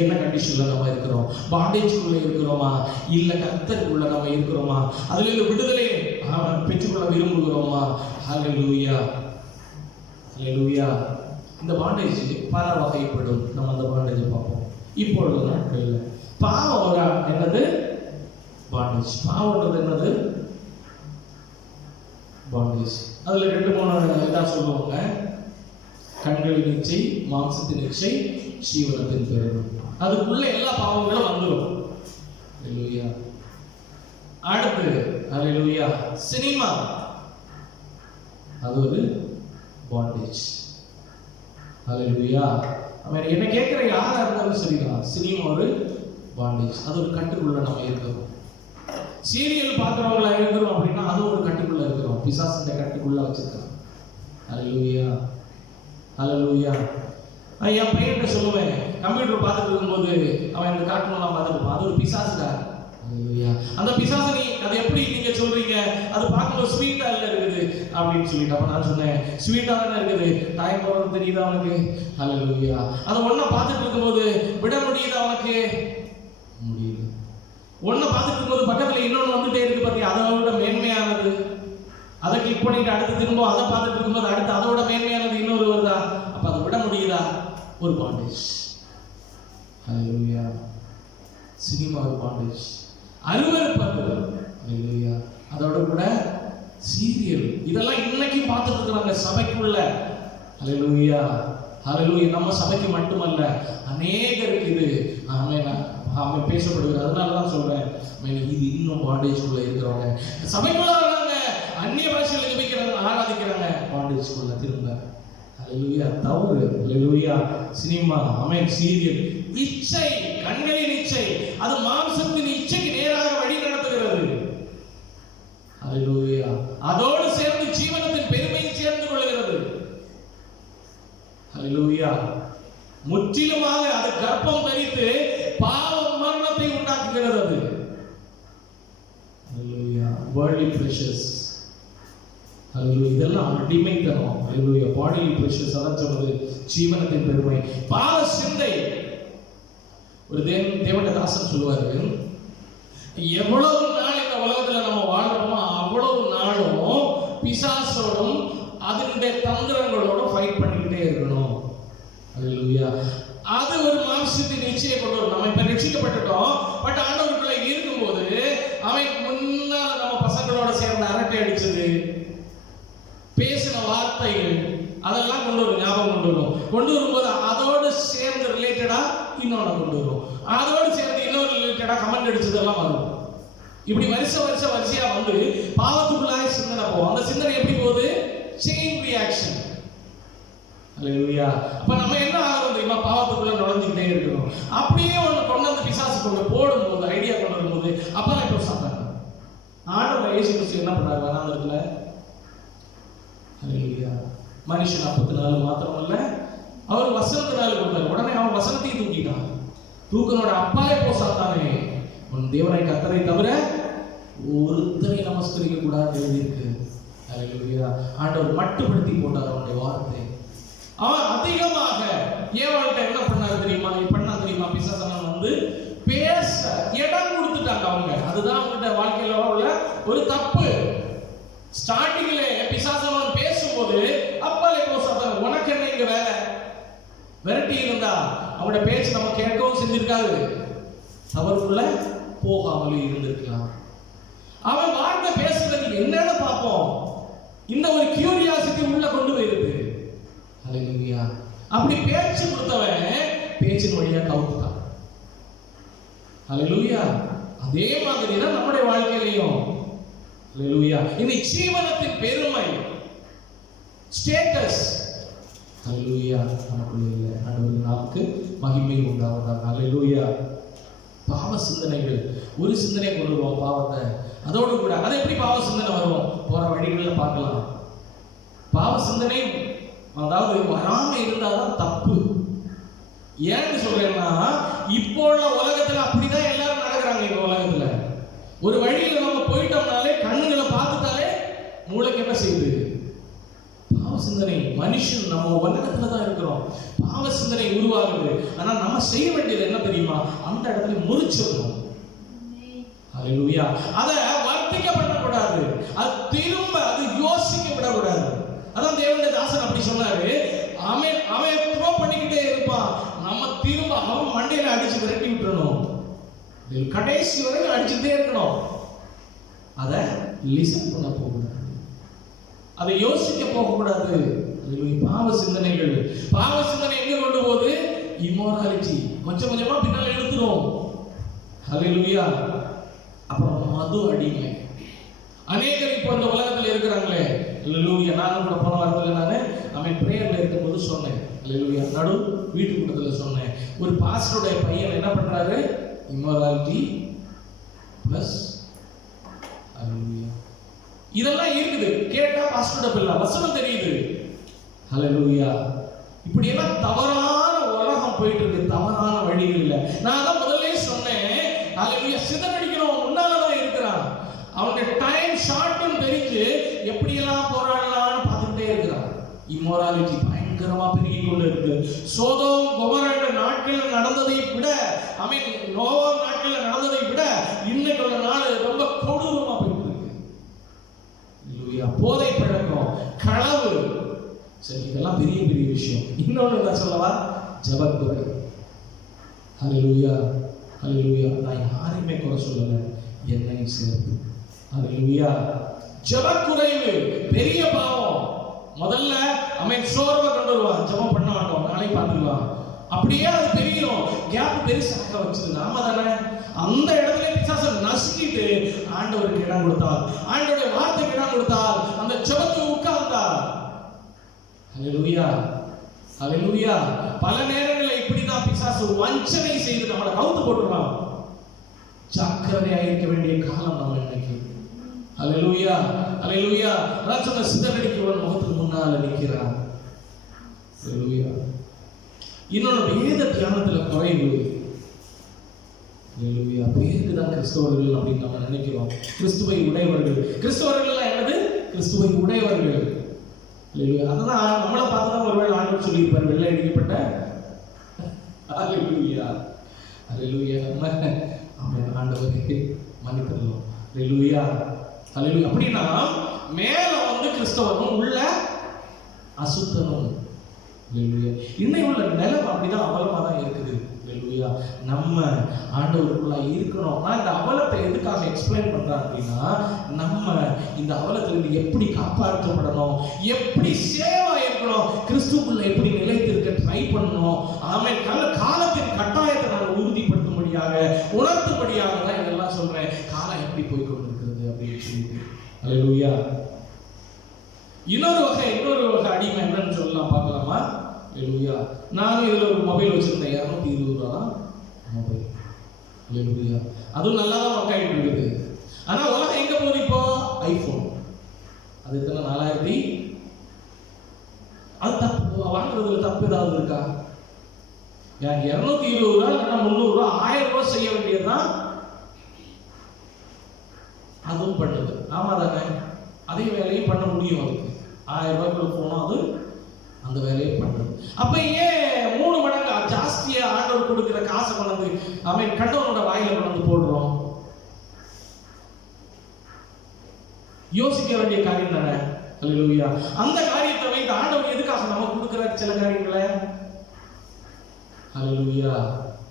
என்ன கண்டிஷன்ல நம்ம இருக்கிறோம், பாண்டேஜ்க்குள்ள இருக்கிறோமா இல்ல கர்த்தருக்குள்ள நம்ம இருக்கிறோமா, அதுல விடுதலை பெற்றுக்கொள்ள விரும்புகிறோமா. ஹல்லேலூயா. ஹல்லேலூயா. இந்த பாண்டேஜ் பல வகைப்படும். நம்ம அந்த பாண்டேஜை பார்ப்போம் இப்பொழுது நாட்கள்ல. பாவம் ஒரு என்னது பாண்டேஜ். பாவம்ன்றது என்னது பாண்டேஜ். அதுல 2-3 இதா சொல்லுவாங்க. கண்களின் இச்சை, மாம்சத்தின் இச்சை, ஜீவனத்தின் பெருமை. அதுக்குள்ள எல்லா பாவங்களும் வந்துடும். ஹல்லேலூயா. அடுத்து ஹல்லேலூயா சினிமா, அது ஒரு பாண்டேஜ். ஹல்லேலூயா. அவன் என்ன கேட்கிற யாரா இருந்தாலும் சரிதான், சினிமா ஒரு பாண்டேஜ். அது ஒரு கட்டுக்குள்ள நம்ம இருக்கிறோம். சீரியல் பார்க்குறவங்களா இருக்கிறோம் அப்படின்னா அது ஒரு கட்டுக்குள்ள இருக்கிறோம், பிசாசுடைய கட்டுக்குள்ள வச்சிருக்கிறோம். ஹல்லேலூயா. ஹல்லேலூயா. என் பையன்கிட்ட சொல்லுவேன், கம்ப்யூட்டர் பார்த்துட்டு இருக்கும்போது அவன் இந்த கார்ட்டூன்லாம் பார்த்துருப்பான், அது ஒரு பிசாசுடா. ஹல்லேலூயா. அந்த பிசாசு நீ அதை எப்படி நீங்க சொல்றீங்க, அது பார்க்கும்போது ஸ்வீட்டா இல்ல இருக்குது அப்படின்னு சொல்லிட்டு. அப்ப நான் சொன்னேன், ஸ்வீட்டா தானே இருக்குது, டைம் போறது தெரியுதா அவனுக்கு. ஹல்லேலூயா. அதை ஒன்ன பார்த்துட்டு இருக்கும்போது விட முடியுது அவனுக்கு, முடியுது. ஒன்ன பார்த்துட்டு இருக்கும்போது பக்கத்துல இன்னொன்னு வந்துட்டே இருக்கு பாத்தியா, அதை விட மேன்மையானது. அதை கிளிக் பண்ணிட்டு அடுத்து திரும்ப அதை பார்த்துட்டு இருக்கும்போது அடுத்து அதோட மேன்மையானது இன்னொரு வருதா, அப்ப அதை விட முடியுதா, ஒரு பாண்டேஜ். ஹல்லேலூயா. சினிமா ஒரு பாண்டேஜ். அருவருப்பது. ஹல்லேலூயா. அதோட கூட சீரியல், இதெல்லாம் இன்னைக்கு பார்த்துட்டு இருக்கிறாங்க சபைக்குள்ள. ஹல்லேலூயா. ஹல்லேலூயா. நம்ம சபைக்கு மட்டுமல்ல, அநேகருக்கு இது ஆமென் பேசப்படுகிறது. அதனால தான் சொல்றேன், இது இன்னும் பாண்டேஜ்க்குள்ள இருக்கிறவங்க சபைக்குள்ள வராங்க, அந்நிய பாஷையில் ஜெபிக்கிறாங்க, ஆராதிக்கிறாங்க, பாண்டேஜ்க்குள்ள திரும்ப. ஹல்லேலூயா. தவறு. ஹல்லேலூயா. சினிமா, ஆமென், சீரியல், இச்சை, கண்களின் இச்சை, அது மாம்சத்தின் இச்சைக்கு நேராக வழி நடத்துகிறது. ஹல்லேலூயா. அதோடு சேர்ந்து ஜீவனத்தின் பெருமையை சேர்ந்து கொள்கிறது. ஹல்லேலூயா. முற்றிலுமாக அது கர்ப்பம் தரித்து பாவம் மரணத்தை உண்டாக்குகிறது. ஹல்லேலூயா. worldly pleasures. ஹல்லேலூயா. இதெல்லாம் அடிமைத்தனம். ஹல்லேலூயா. bodily pleasures அதான் சொல்றது, ஜீவனத்தின் பெருமை, பாவ சிந்தை. ஒரு தேவனுடைய தாசன் சொல்லுவாரு, எவ்வளவு நாள் இந்த உலகத்துல நம்ம வாழ்றோமோ அவ்வளவு நாளும் பிசாசோடும் அதனுடைய தந்திரங்களோட ஃபைட் பண்ணிக்கிட்டே இருக்கணும். ஹல்லேலூயா. அது ஒரு மாம்சத்தின் நிச்சயை கொண்டு வரும். நம்ம இப்ப ரட்சிக்கப்பட்டுட்டோம், பட் ஆண்டவருக்குள்ள இருக்கும்போது அவன் முன்னால நம்ம பசங்களோட சேர்ந்து அரட்டை அடிச்சது, பேசின வார்த்தைகள், அதெல்லாம் கொண்டு வரும், ஞாபகம் கொண்டு வரும்போது அதோடு சேர்ந்து ரிலேட்டடா இன்னொன்னு கொண்டு வரும், அதோடு சேர்ந்து இன்னொரு ரிலேட்டடா கமெண்ட் அடிச்சதெல்லாம் வரும். இப்படி வரிசையா வந்து பாவத்துக்குள்ளாக சிந்தனை போகும். அந்த சிந்தனை எப்படி போகுது? Chain reaction. அல்லேலூயா. அப்ப நம்ம என்ன ஆகும் தெரியுமா? பாவத்துக்குள்ள நுழைஞ்சுக்கிட்டே இருக்கிறோம். அப்படியே ஒன்று கொண்டு வந்து பிசாசு கொண்டு போடும்போது, ஐடியா கொண்டு வரும்போது, அப்பதான் இப்போ சாப்பிட்டாங்க. ஆண்டவர் இயேசு கிறிஸ்து என்ன பண்ணாரு வனாந்தரத்துல? அல்லேலூயா. மனுஷன் அப்பத்தினால மாத்திரமல்ல, அவர் வசனத்தினால கொடுத்தாரு. உடனே அவன் வசனத்தையும் தூக்கிட்டான். தூக்கனோட அப்பாலே போ சாத்தானே, உன் தேவனை கர்த்தரை தவிர ஒருத்தரை நமஸ்கரிக்க கூடாது எழுதியிருக்கு. அல்லேலூயா. ஆண்டவர் மட்டுப்படுத்தி போட்டார் அவனுடைய வார்த்தை. அவன் அதிகமாக ஏவாள்கிட்ட என்ன பண்ணாரு தெரியுமா? பிசாசன் வந்து பேச இடம் கொடுத்துட்டாங்க அவங்க. அதுதான் அவங்ககிட்ட வாழ்க்கையில உள்ள ஒரு தப்பு. ஸ்டார்டிங்ல பிசாசன் பேசும்போது அப்பாலே போ சாத்தானே, உனக்கு என்ன இங்க வேலை? விரட்டி இருந்தா அவங்களோட பேச்சு நம்ம கேட்கவும் செஞ்சிருக்காது, அவருக்குள்ள போகாமலே இருந்திருக்கலாம். அவன் வார்த்தை பேசுறது என்னன்னு பார்ப்போம். இந்த ஒரு கியூரியாசிட்டி உள்ள கொண்டு போயிருது. அல்லேலூயா. அப்படி பேச்சு கொடுத்தவன் பேச்சின் வழியா கவுத்துட்டான். அல்லேலூயா. அதே மாதிரி தான் நம்முடைய வாழ்க்கையிலையும். அல்லேலூயா. இந்த ஜீவனத்தின் பெருமை, ஸ்டேட்டஸ், அல்லேலூயா, நமக்குள்ள இல்லை. ஆண்டவரின் நாமத்துக்கு மகிமை உண்டாவதாக. அல்லேலூயா. பாவ சிந்தனைகள், ஒரு சிந்தனை கொண்டு வருவோம் பாவத்தை. அதோடு கூட அது எப்படி பாவ சிந்தனை வரும்? போற வழிகளில் பார்க்கலாம். பாவ சிந்தனை அதாவது வராம இருந்தாதான் தப்பு. ஏன்னு சொல்றேன்னா, இப்போ உள்ள உலகத்துல அப்படிதான் எல்லாரும் நடக்கிறாங்க. இந்த உலகத்துல ஒரு வழியில நம்ம போயிட்டோம்னாலே, கண்ணுகளை பார்த்துட்டாலே மூளைக்கு என்ன செய்யுது? பாவ சிந்தனை. மனுஷன் நம்ம உலகத்துல தான் இருக்கிறோம், பாவ சிந்தனை உருவாகுது. ஆனா நம்ம செய்ய வேண்டியது என்ன தெரியுமா? அந்த இடத்துல முறிச்சிடணும். அல்லேலூயா. அதை வர்த்திக்க பண்ணக்கூடாது, அது திரும்ப அது யோசிக்க விடக்கூடாது. அதான் தேவனுடைய தாசன் அப்படி சொன்னாரு. அவன் த்ரோ பண்ணிக்கிட்டே இருப்பான், நம்ம திரும்ப அவன் மண்டையில அடிச்சு விரட்டி விட்டுறணும். கடைசி வரைக்கும் அடிச்சுட்டே இருக்கணும். அதை லிசன் பண்ண போகக்கூடாது, அதை யோசிக்க போகக்கூடாது. பாவ சிந்தனைகள், பாவ சிந்தனை எங்க கொண்டு போகுது? இம்மோராலிட்டி. கொஞ்சம் கொஞ்சமா பின்னால எடுத்துரும். அல்லேலூயா. அப்புறம் மது அடிமை. அநேகர் இப்போ இந்த உலகத்தில் இருக்கிறாங்களே. அல்லேலூயா. நானும் கூட போன வாரத்தில் நான் பிரேயர்ல இருக்கும்போது சொன்னேன். அல்லேலூயா. நடு வீட்டு கூட்டத்தில் சொன்னேன். ஒரு பாஸ்டருடைய பையன் என்ன பண்றாரு? இம்மோராலிட்டி பிளஸ் அல்லேலூயா. இதெல்லாம் இருக்குது. கேட்டா பாஸ்டரோட பிள்ளை, வசனம் தெரியுது. அல்லேலூயா. இப்படி எல்லாம் தவறான உலகம் போயிட்டு இருக்கு, தவறான வழிகள் இல்லை. நான் தான் முதல்ல சொன்னேன். அல்லேலூயா. சிதறடிக்கிறவன் முன்னாலதான் இருக்கிறான். அவனுடைய டைம் ஷார்ட்னு தெரிஞ்சு எப்படியெல்லாம் போராடலாம்னு பார்த்துட்டே இருக்கிறான். இம்மோராலிட்டி பயங்கரமா பெருகி கொண்டு இருக்கு. சோதோம் கொமோரா நாட்கள் நடந்ததை விட, நோவா நாட்கள் நடந்ததை விட இன்னைக்கு உள்ள நாள் ரொம்ப கொடூரமா போயிட்டு இருக்கு. போதை பழக்கம், களவு, சரி, இதெல்லாம் பெரிய பெரிய விஷயம். இன்னொன்னு நான் சொல்லவா? ஜபக்குறை. அல்லேலூயா. அல்லேலூயா. நான் யாரையுமே குறை சொல்லல, என்னையும் சேர்த்து. அல்லேலூயா. ஜபக்குறைவு பெரிய பாவம். முதல்ல அவன் சோர்வை கொண்டு வருவான், ஜபம் பண்ண மாட்டோம், நாளைக்கு பார்த்துக்கலாம். அப்படியே அது தெரியும், கேப் பெருசாக வச்சிருக்கு. நாம தானே அந்த இடத்துல பிசாசு நசுக்கிட்டு ஆண்டவருக்கு இடம் கொடுத்தால், ஆண்டவருடைய வார்த்தைக்கு இடம் கொடுத்தால், அந்த ஜபத்தை உட்கார்ந்தார். அல்லேலூயா. அல்லேலூயா. பல நேரங்களில் இப்படிதான் பிசாசு வஞ்சனை செய்து நம்மளை கவுத்து போட்டுருவான். ஜாக்கிரதையாக இருக்க வேண்டிய காலம் நம்ம இன்னைக்கு. அல்லேலூயா. அல்லேலூயா. அதான் சொன்ன, சிதறடிக்கிறவன் முகத்துக்கு முன்னால நிற்கிறான். அல்லேலூயா. இன்னொன்று, வேத தியானத்துல குறைவு. அல்லேலூயா. பேருக்கு தான் கிறிஸ்தவர்கள் அப்படின்னு நம்ம நினைக்கிறோம். கிறிஸ்துவை உடையவர்கள். கிறிஸ்தவர்கள் என்னது? கிறிஸ்துவை உடையவர்கள். அதுதான் நம்மளை பார்த்துதான் ஒருவேளை ஆண்டவர் சொல்லியிருப்பார், வெள்ளை அடிக்கப்பட்ட. அல்லேலூயா. அல்லேலூயா. அவன் ஆண்டவருக்கு மன்னித்தரலாம். அல்லேலூயா. அல்லேலூயா. அப்படின்னா மேல வந்து கிறிஸ்தவனும் உள்ள அசுத்தனும். அல்லேலூயா. இன்னைக்கு உள்ள நிலைமை அப்படிதான் அவலமா தான் இருக்குது. அல்லேலூயா. நம்ம ஆண்டவருக்குள்ள இருக்கணும்னா இந்த அவலத்தை எதுக்காக எக்ஸ்பிளைன் பண்றாங்க அப்படின்னா, நம்ம இந்த அவலத்திலிருந்து எப்படி காப்பாற்றப்படணும், எப்படி சேவா இருக்கணும், கிறிஸ்துக்குள்ள எப்படி நிலைத்திருக்க ட்ரை பண்ணணும். ஆமென். காலத்தின் கட்டாயத்தை நான் உறுதிப்படுத்தும்படியாக, உணர்த்தும்படியாக தான் இதெல்லாம் சொல்றேன். காலம் எப்படி போய் கொண்டிருக்கிறது அப்படின்னு சொல்லிட்டு. அல்லேலூயா. இன்னொரு வகை அடிமை என்னன்னு சொல்லலாம், பார்க்கலாமா? அல்லேலூயா. நானும் இதுல ஒரு மொபைல் வச்சிருந்தேன், 220 ரூபா தான் மொபைல். அல்லேலூயா. அதுவும் நல்லா தான் ஒர்க் ஆகிட்டு இருக்குது. ஆனா உலகம் எங்க போகுது இப்போ? ஐபோன். அது எத்தனை 4000? அது தப்பு. வாங்குறதுல தப்பு ஏதாவது இருக்கா? 220 ரூபா இல்லைன்னா 300 ரூபா 1000 ரூபா செய்ய வேண்டியதுதான் அதுவும் பண்ணுது. ஆமா தானே? அதே வேலையும் பண்ண முடியும். அதுக்கு 1000 ரூபாய்க்குள்ள போனோம், அது அந்த வேலையை பண்ணுது. அப்ப ஏன் 3 மடங்கு ஜாஸ்தியா ஆண்டவர் கொடுக்கிற காசை கொண்டு அவன் கண்டவனோட வாயில கொண்டு போடுறோம்? யோசிக்க வேண்டிய காரியம் தானே. அல்லேலூயா. அந்த காரியத்தை வைத்து ஆண்டவர் எதுக்காக நமக்கு கொடுக்கிற சில காரியங்களை? அல்லேலூயா.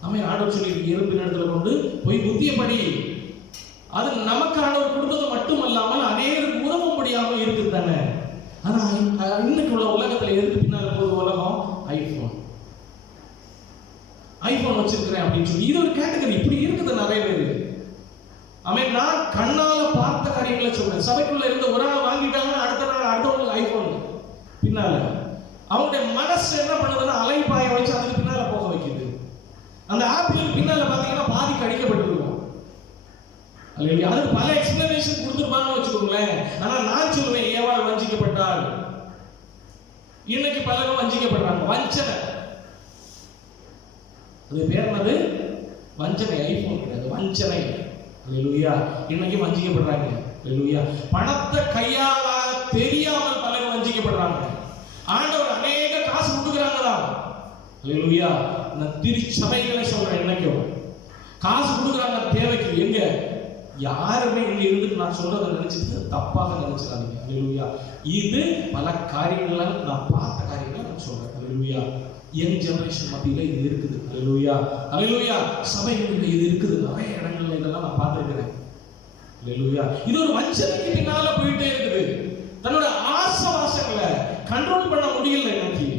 நம்ம ஆண்டவர் சொல்லி எறும்பின் இடத்துல கொண்டு போய் புத்தியப்படி, அது நமக்கு ஆண்டவர் கொடுத்தது மட்டுமல்லாமல் அநேகருக்கு உதவும்படியாகவும் இருக்குது தானே. ஆனா இன்னைக்கு உள்ள உலகத்துல எதுக்கு பின்னால போகுது உலகம்? ஐபோன் வச்சிருக்கிறேன் அப்படின்னு சொல்லி இது ஒரு கேட்டகரி. இப்படி இருக்குது நிறைய பேர். ஆமென். நான் கண்ணால பார்த்த காரியங்களை சொல்றேன். சபைக்குள்ள இருந்த ஒரு ஆள் வாங்கிட்டாங்கன்னா அடுத்த நாள் அடுத்தவங்களுக்கு ஐபோன் பின்னால. அவங்களுடைய மனசு என்ன பண்ணுதுன்னா அலைப்பாய வச்சு அதுக்கு பின்னால போக வைக்குது. அந்த ஆப்பிள் பின்னால பாத்தீங்கன்னா பாதி கடிக்கப்பட்டிருக்கும். அல்லேலூயா. அதுக்கு பல எக்ஸ்பிளனேஷன் கொடுத்துருப்பாங்கன்னு வச்சுக்கோங்களேன். ஆனா நான் சொல்லுவேன், ஏவாள் வஞ்சிக்கப்பட்டாள். இன்னைக்கு பலரும் வஞ்சிக்கப்படுறாங்க. வஞ்சனை. அது பேர் என்னது? வஞ்சனை. ஐபோன் கிடையாது, வஞ்சனை. அல்லேலூயா. இன்னைக்கு வஞ்சிக்கப்படுறாங்க. அல்லேலூயா. பணத்தை கையாள தெரியாமல் பலரும் வஞ்சிக்கப்படுறாங்க. ஆண்டவர் அநேக காசு கொடுக்குறாங்களா? அல்லேலூயா. நான் திருச்சபைகளை சொல்றேன், இன்னைக்கும் காசு கொடுக்குறாங்க தேவைக்கு. எங்க யாருமே இங்க இருந்து நான் சொல்றதை நினைச்சிட்டு தப்பாக நினைச்சிடாதீங்க. அல்லேலூயா. இது பல காரியங்களை நான் பார்த்த காரியங்களை நான் சொல்றேன். அல்லேலூயா. யங் ஜெனரேஷன் மத்தியில இது இருக்குது. அல்லேலூயா. அல்லேலூயா. சபைகளில் இது இருக்குது. நிறைய இடங்கள்ல இதெல்லாம் நான் பார்த்திருக்கிறேன். அல்லேலூயா. இது ஒரு வஞ்சனைக்கு பின்னால போயிட்டே இருக்குது. தன்னோட ஆசவாசங்களை கண்ட்ரோல் பண்ண முடியல இன்னைக்கு.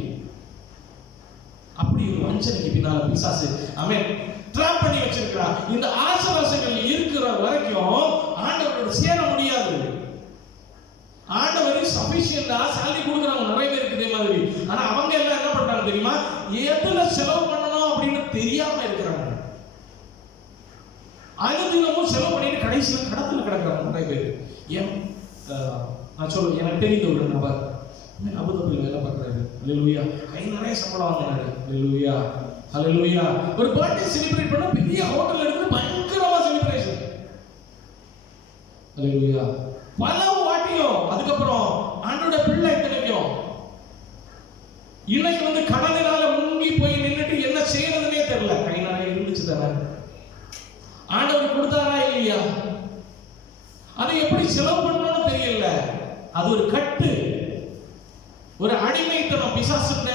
அப்படி ஒரு வஞ்சனைக்கு பின்னால பிசாசு ஆமென் ட்ராப் பண்ணி வச்சிருக்கிறான். இந்த ஆசவாசங்கள் இருக்கிற வரைக்கும் ஆண்டவரோட சேர முடியாது. ஆண்டவர் சஃபிஷியன்ட்டா சாலரி கொடுக்குறாங்க நிறைய பேருக்கு இதே மாதிரி. ஆனா அவங்க எல்லாம் என்ன பண்றாங்க தெரியுமா? எதுல செலவு பண்ணணும் அப்படின்னு தெரியாம இருக்கிறாங்க. அனுதினமும் செலவு பண்ணிட்டு கடைசியில் கடத்துல கிடக்குறாங்க நிறைய பேர். ஏன் நான் சொல்லுவேன், எனக்கு தெரிந்த ஒரு நபர் அபுதாபியில் வேலை பார்க்குறாரு. அல்லேலூயா. கை நிறைய சம்பளம் வாங்கினாரு. அல்லேலூயா. அல்லேலூயா. ஒரு பர்த்டே செலிப்ரேட் பண்ண பெரிய ஹோட்டல் எடுத்து பயங்கரமா செலிப்ரேஷன். அல்லேலூயா. பல வாட்டியும் அதுக்கப்புறம் ஆண்டோட பிள்ளை கிடைக்கும். இன்னைக்கு வந்து கடனினால முங்கி போய் நின்னுட்டு என்ன செய்யறதுன்னே தெரியல. கை நிறைய இருந்துச்சு தானே, ஆண்டவர் கொடுத்தாரா இல்லையா, அதை எப்படி செலவு பண்ணணும்னு தெரியல. அது ஒரு கட்டு, ஒரு அடிமைத்தனம், பிசாசுன்ற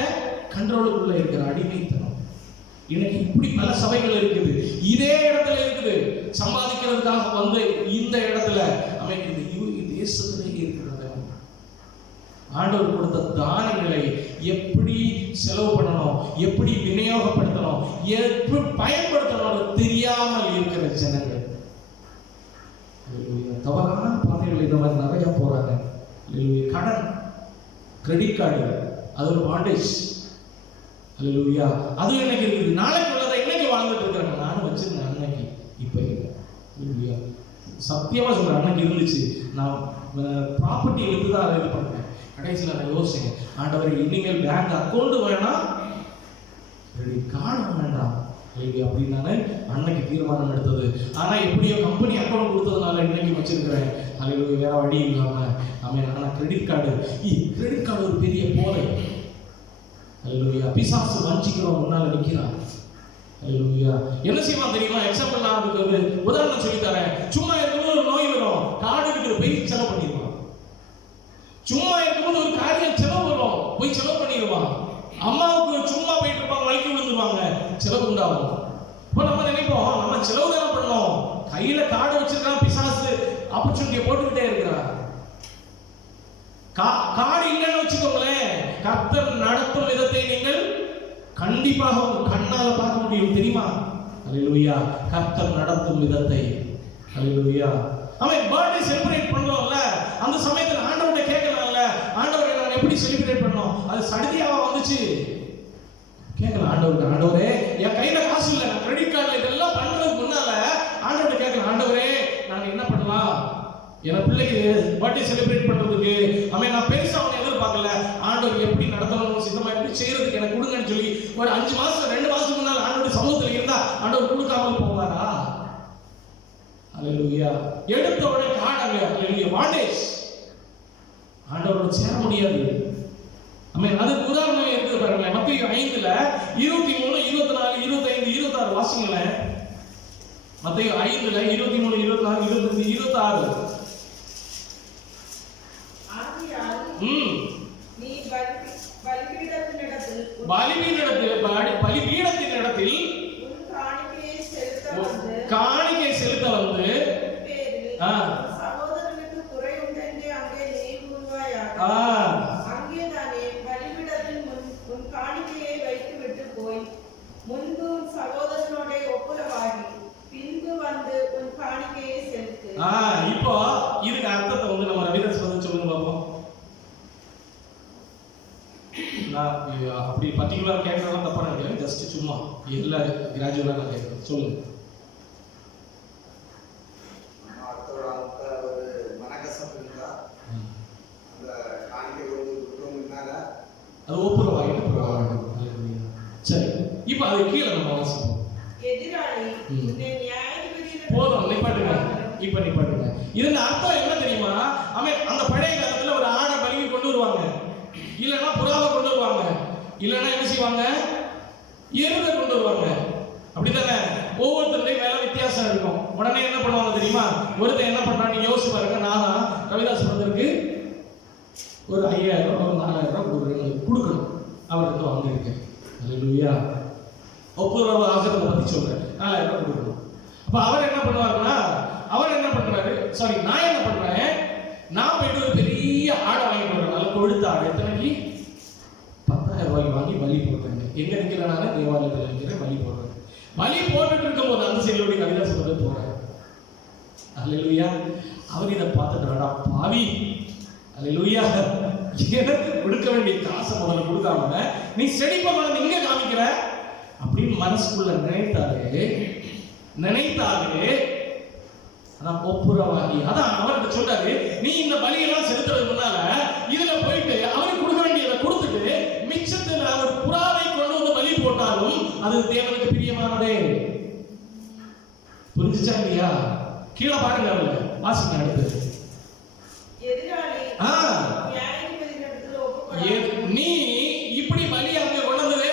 கண்ட்ரோலுக்குள்ள இருக்கிற அடிமைத்தனம். இன்னைக்கு இப்படி பல சபைகள் இருக்குது, இதே இடத்துல இருக்குது, சம்பாதிக்கிறதுக்காக வந்து இந்த இடத்துல அமைக்கிறது. தேசத்திலே இருக்கிறது. ஆண்டவர் கொடுத்த தானங்களை எப்படி செலவு பண்ணணும், எப்படி விநியோகப்படுத்தணும், எப்படி பயன்படுத்தணும் தெரியாமல் இருக்கிற ஜனங்கள். தவறான பாதைகள் இந்த மாதிரி நிறைய போறாங்க. கடன், கிரெடிட் கார்டு, அது ஒரு பாண்டேஜ். அல்லேலூயா. அது இன்னைக்கு இருக்குது. நாளைக்கு உள்ளதை இன்னைக்கு வாழ்ந்துட்டு இருக்காங்க. நானும் வச்சிருந்தேன் அன்னைக்கு, இப்ப இல்லையா. சத்தியமா சொல்றேன், அன்னைக்கு இருந்துச்சு. நான் ப்ராப்பர்ட்டி எடுத்து தான் அதை இது பண்ணேன். கடைசியில் நான் யோசிச்சேன், ஆண்டவர் இனிமேல் பேங்க் அக்கௌண்ட் வேணாம், கிரெடிட் கார்டு வேண்டாம் அப்படின்னு நான் அன்னைக்கு தீர்மானம் எடுத்தது. ஆனா எப்படியோ கம்பெனி அக்கௌண்ட் கொடுத்ததுனால இன்னைக்கு வச்சிருக்கிறேன். அல்லேலூயா. வேற வழி இல்லாம ஆனா கிரெடிட் கார்டு ஒரு பெரிய போதை. அல்லேலூயா. பிசாசு வஞ்சிக்கிறோம் முன்னால நிற்கிறான். அல்லேலூயா. என்ன செய்வான் தெரியுமா? எக்ஸாம்பிள் நான் அதுக்கு ஒரு உதாரணம் சொல்லி தரேன். சும்மா இருக்கும்போது ஒரு நோய் வரும், கார்டு இருக்கிற போய் செலவு பண்ணிடுவான். சும்மா இருக்கும்போது ஒரு காரியம் செலவு வரும், போய் செலவு பண்ணிடுவான். அம்மாவுக்கு சும்மா போயிட்டு இருப்பாங்க, வலிக்கு விழுந்துருவாங்க, செலவு உண்டாகும். இப்போ நம்ம நினைப்போம் நம்ம செலவு தானே பண்ணோம், கையில காடை வச்சிருக்கான் பிசாசு, ஆப்பர்ச்சுனிட்டியை போட்டுக்கிட்டே இருக்கிறான். காடு இல்லைன்னு வச்சுக்கோங்களேன், கர்த்தர் நடத்தும் விதத்தை நீங்கள் கண்டிப்பாக உங்க கண்ணால பார்க்க முடியும், தெரியுமா? அல்லேலூயா. கர்த்தர் நடத்தும் விதத்தை. அல்லேலூயா. அவன் பர்த்டே செலிப்ரேட் பண்றோம்ல, அந்த சமயத்துல ஆண்டவர்கிட்ட கேட்கலாம்ல, ஆண்டவரை நான் எப்படி செலிப்ரேட் பண்ணோம், அது சடுதியாவா வந்துச்சு? கேட்கலாம் ஆண்டவருக்கு, ஆண்டவரே என் கையில காசு இல்லை, நான் கிரெடிட் கார்டில் இதெல்லாம் பண்றதுக்கு முன்னால ஆண்டவர்கிட்ட கேட்கலாம், ஆண்டவரே நான் என்ன பண்ணலாம், என் பிள்ளைக்கு பர்த்டே செலிப்ரேட் பண்றதுக்கு அவன் நான் பெருசா அவனை எதிர்பார்க்கல, ஆண்டவர் எப்படி நடத்தணும் சித்தமா எப்படி செய்யறதுக்கு எனக்கு கொடுங்கன்னு சொல்லி ஒரு 5 மாசம் 2 மாசத்துக்கு முன்னால ஆண்டவர் சமூகத்துல இருந்தா ஆண்டவர் கொடுக்காமல் போவாரா? அல்லேலூயா. எடுத்த உடனே காடாங்க, அல்லேலூயா, வாண்டேஜ் ஆண்டவரோட சேர முடியாது. அதுக்கு உதாரணம் இருக்குது பாருங்க, மத்தேயு 5ல 23, 24, 25, 26 வாசிங்களேன். மத்தேயு 5ல 23, 24, 25, 26. பலிபீடத்தினிடத்தில் காணிக்கை செலுத்த வந்து சகோதரனுக்கு குறை உண்டென்று அங்கே நீ கூறுவாயாக. அங்கேதானே பலிபீடத்தில் உன் காணிக்கையை வைத்து விட்டு போய் முன்பு உன் சகோதரனோட ஒப்புரவாகி பின்பு வந்து உன் காணிக்கையை செலுத்து. இப்போ இதுக்கு அர்த்தத்தை வந்து நம்ம ரவிதாஸ் வந்து சொல்லுங்க பாப்போம். நான் அப்படி பர்டிகுலர் கேட்கறதா தப்பா நினைக்கிறேன், ஜஸ்ட் சும்மா எல்லா கிராஜுவலா நான் கேட்கறேன், சொல்லுங்க. அது ஒப்புரவாயிடும். சரி, இப்போ அது கீழே நம்ம வாசிப்போம். எதிராளி உன்னை நியாயாதிபதியிடம் போதும், நிப்பாட்டுங்க. இப்போ நிப்பாட்டுங்க. இதன் அர்த்தம் என்ன தெரியுமா? அவன் அந்த பழைய காலத்துல ஒரு ஆடை பலிக்கு கொண்டு வருவாங்க, இல்லைன்னா புறாவை கொண்டு வருவாங்க, இல்லைன்னா என்ன செய்வாங்க, எருதை கொண்டு வருவாங்க, அப்படித்தானே? ஒவ்வொருத்தருடைய வேலை வித்தியாசம் இருக்கும். உடனே என்ன பண்ணுவாங்க தெரியுமா? ஒருத்தர் என்ன பண்றான்னு யோசிச்சு பாருங்க. நான் ரவிதாஸ் பிரதருக்கு ஒரு 5000 ஒரு 4000 கொடுக்கணும், அவருக்கு வாங்கியிருக்கேன். அல்லேலூயா. ஒப்புரவு ஆகிறத பத்தி சொல்றேன். 4000 கொடுக்கணும். அப்ப அவர் என்ன பண்ணுவாருன்னா, அவர் என்ன பண்றாரு, சாரி நான் என்ன பண்றேன், நான் போயிட்டு ஒரு பெரிய ஆடை வாங்கிட்டு வரேன், நல்ல கொழுத்த ஆடு. எத்தனைக்கு? 10,000 ரூபாய்க்கு வாங்கி பலி போடுறேன். எங்க நிக்கிறேன், தேவாலயத்தில் நிற்கிறேன், பலி போடுறேன். பலி போட்டுட்டு இருக்கும் போது அந்த செயலோட கவிதா சொல்றது போறேன். அல்லேலூயா. அவர் இதை பார்த்துட்டு பாவி, அல்லேலூயா, எனக்கு கொடுக்க வேண்டிய காசை முதல்ல கொடுக்காம நீ செடிப்ப இங்க காமிக்கிற அப்படின்னு மனசுக்குள்ள நினைத்தாலே அதான் ஒப்புரவாகி. அதான் அவர்கிட்ட சொல்றாரு, நீ இந்த பலியெல்லாம் செலுத்துறதுக்கு முன்னால இதுல போயிட்டு அவருக்கு கொடுக்க வேண்டியதை கொடுத்துட்டு மிச்சத்துல அவர் புறாவை கொண்டு வந்து பலி போட்டாலும் அது தேவனுக்கு பிரியமானதே. புரிஞ்சுச்சா இல்லையா? கீழே பாருங்க, அவர்ல வாசிங்க அடுத்து. நீ இப்படி பலி அங்க கொண்டு வந்தது,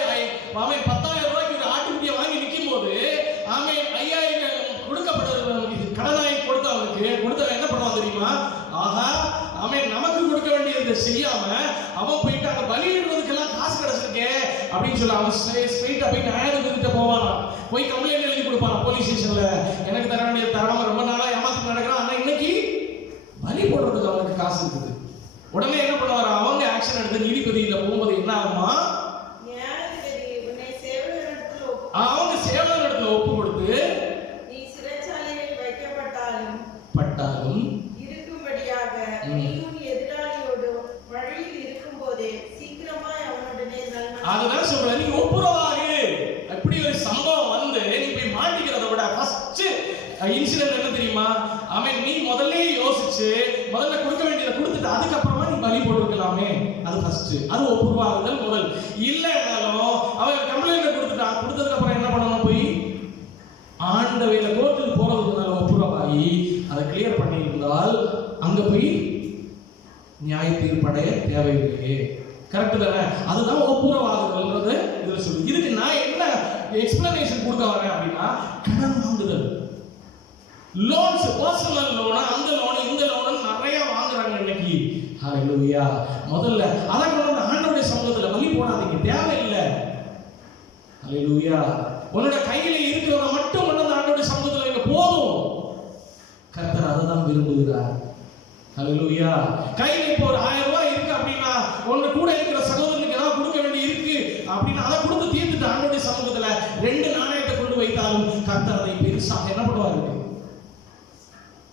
அவன் 10,000 ரூபாய்க்கு ஒரு ஆட்டுக்குட்டியை வாங்கி நிற்கும் போது அவன் 5000 கொடுக்கப்படுறது கடனாய் கொடுத்தவன் என்ன பண்ணுவான் தெரியுமா? ஆஹா, அவன் நமக்கு கொடுக்க வேண்டியதை செய்யாம அவன் போயிட்டு அங்க பலியிடுவதுக்கெல்லாம் காசு கிடைச்சிருக்கே அப்படின்னு சொல்லி அவன் ஸ்ட்ரெயிட்டா போய் நியாயாதிபதிகிட்ட போவானா, போய் கம்ப்ளைண்ட் எழுதி கொடுப்பானா போலீஸ் ஸ்டேஷன்ல, எனக்கு தர வேண்டியது தராம ரொம்ப நாளா ஏமாத்தி நடக்கிறான், ஆனா இன்னைக்கு பலி போடுறதுக்கு அவனுக்கு காசு இருக்குது. உடனே என்ன பண்ணுவாரு, அவங்க ஆக்ஷன் எடுத்து நீதிபதியில போகும்போது என்ன ஆகுமா, அவங்க சேவகனிடத்துல ஒப்பு கொடுத்து நீ சிறைச்சாலையில் வைக்கப்பட்டாலும் இருக்கும்படியாக நீ உன் எதிராளியோடு வழியில் இருக்கும்போதே சீக்கிரமாய் அவனுடனே நல்மனசாட்சி. அதுதான் சொல்றேன், நீ ஒப்புரவாகு. அப்படி ஒரு சம்பவம் வந்து நீ போய் மாட்டிக்கிறத விட ஃபர்ஸ்ட் இன்சிடென்ட் என்ன தெரியுமா? அவன் நீ முதல்ல யோசிச்சு முதல்ல கொடுக்க வேண்டியதை கொடுத்துட்டு அதுக்கப்புறமா நீ பலி போட்டுக்கலாமே, அது ஃபர்ஸ்ட். அது ஒப்புரவாகுதல் முதல். இல்லைன்னாலும் அவன் கம்ப்ளைண்ட் கொடுத்ததுக்கு அப்புறம் என்ன பண்ணணும், போய் ஆண்டவையில கோர்ட்டுக்கு போறதுக்கு முன்னால ஒப்புரவாகி அதை கிளியர் பண்ணி இருந்தால் அங்க போய் நியாய தீர்ப்படைய தேவையில்லையே. கரெக்ட் தானே? அதுதான் ஒப்புரவாகுதல்ன்றது இதுல சொல்லு. இதுக்கு நான் என்ன எக்ஸ்பிளனேஷன் கொடுக்க வரேன் அப்படின்னா, கடன் வாங்குதல், லோன்ஸ், பர்சனல் லோன், அந்த லோன் இந்த லோன் நிறைய வாங்குறாங்க இன்னைக்கு. ஹalleluya. முதல்ல அதை கொண்டு ஆண்டவருடைய சமூகத்துல பலி போடாதீங்க, தேவை ஹalleluya. உன்னோட கையில இருக்கிறத மட்டும் கொண்டு வந்து ஆண்டவருடைய சமூகத்துல வைக்க போதும். கர்த்தர் அதை தான் விரும்புகிறார். ஹalleluya. கையில இப்போ ஒரு 1000 ரூபாய் இருக்கு அப்படின்னா உங்க கூட இருக்கிற சகோதரனுக்கு ஏதாவது கொடுக்க வேண்டி இருக்கு அப்படின்னா அதை கொடுத்து தீர்த்துட்டு ஆண்டவருடைய சமூகத்துல 2 நாணயத்தை கொண்டு வைத்தாலும் கர்த்தர் அதை பெருசாக என்ன பண்ணுவாரு?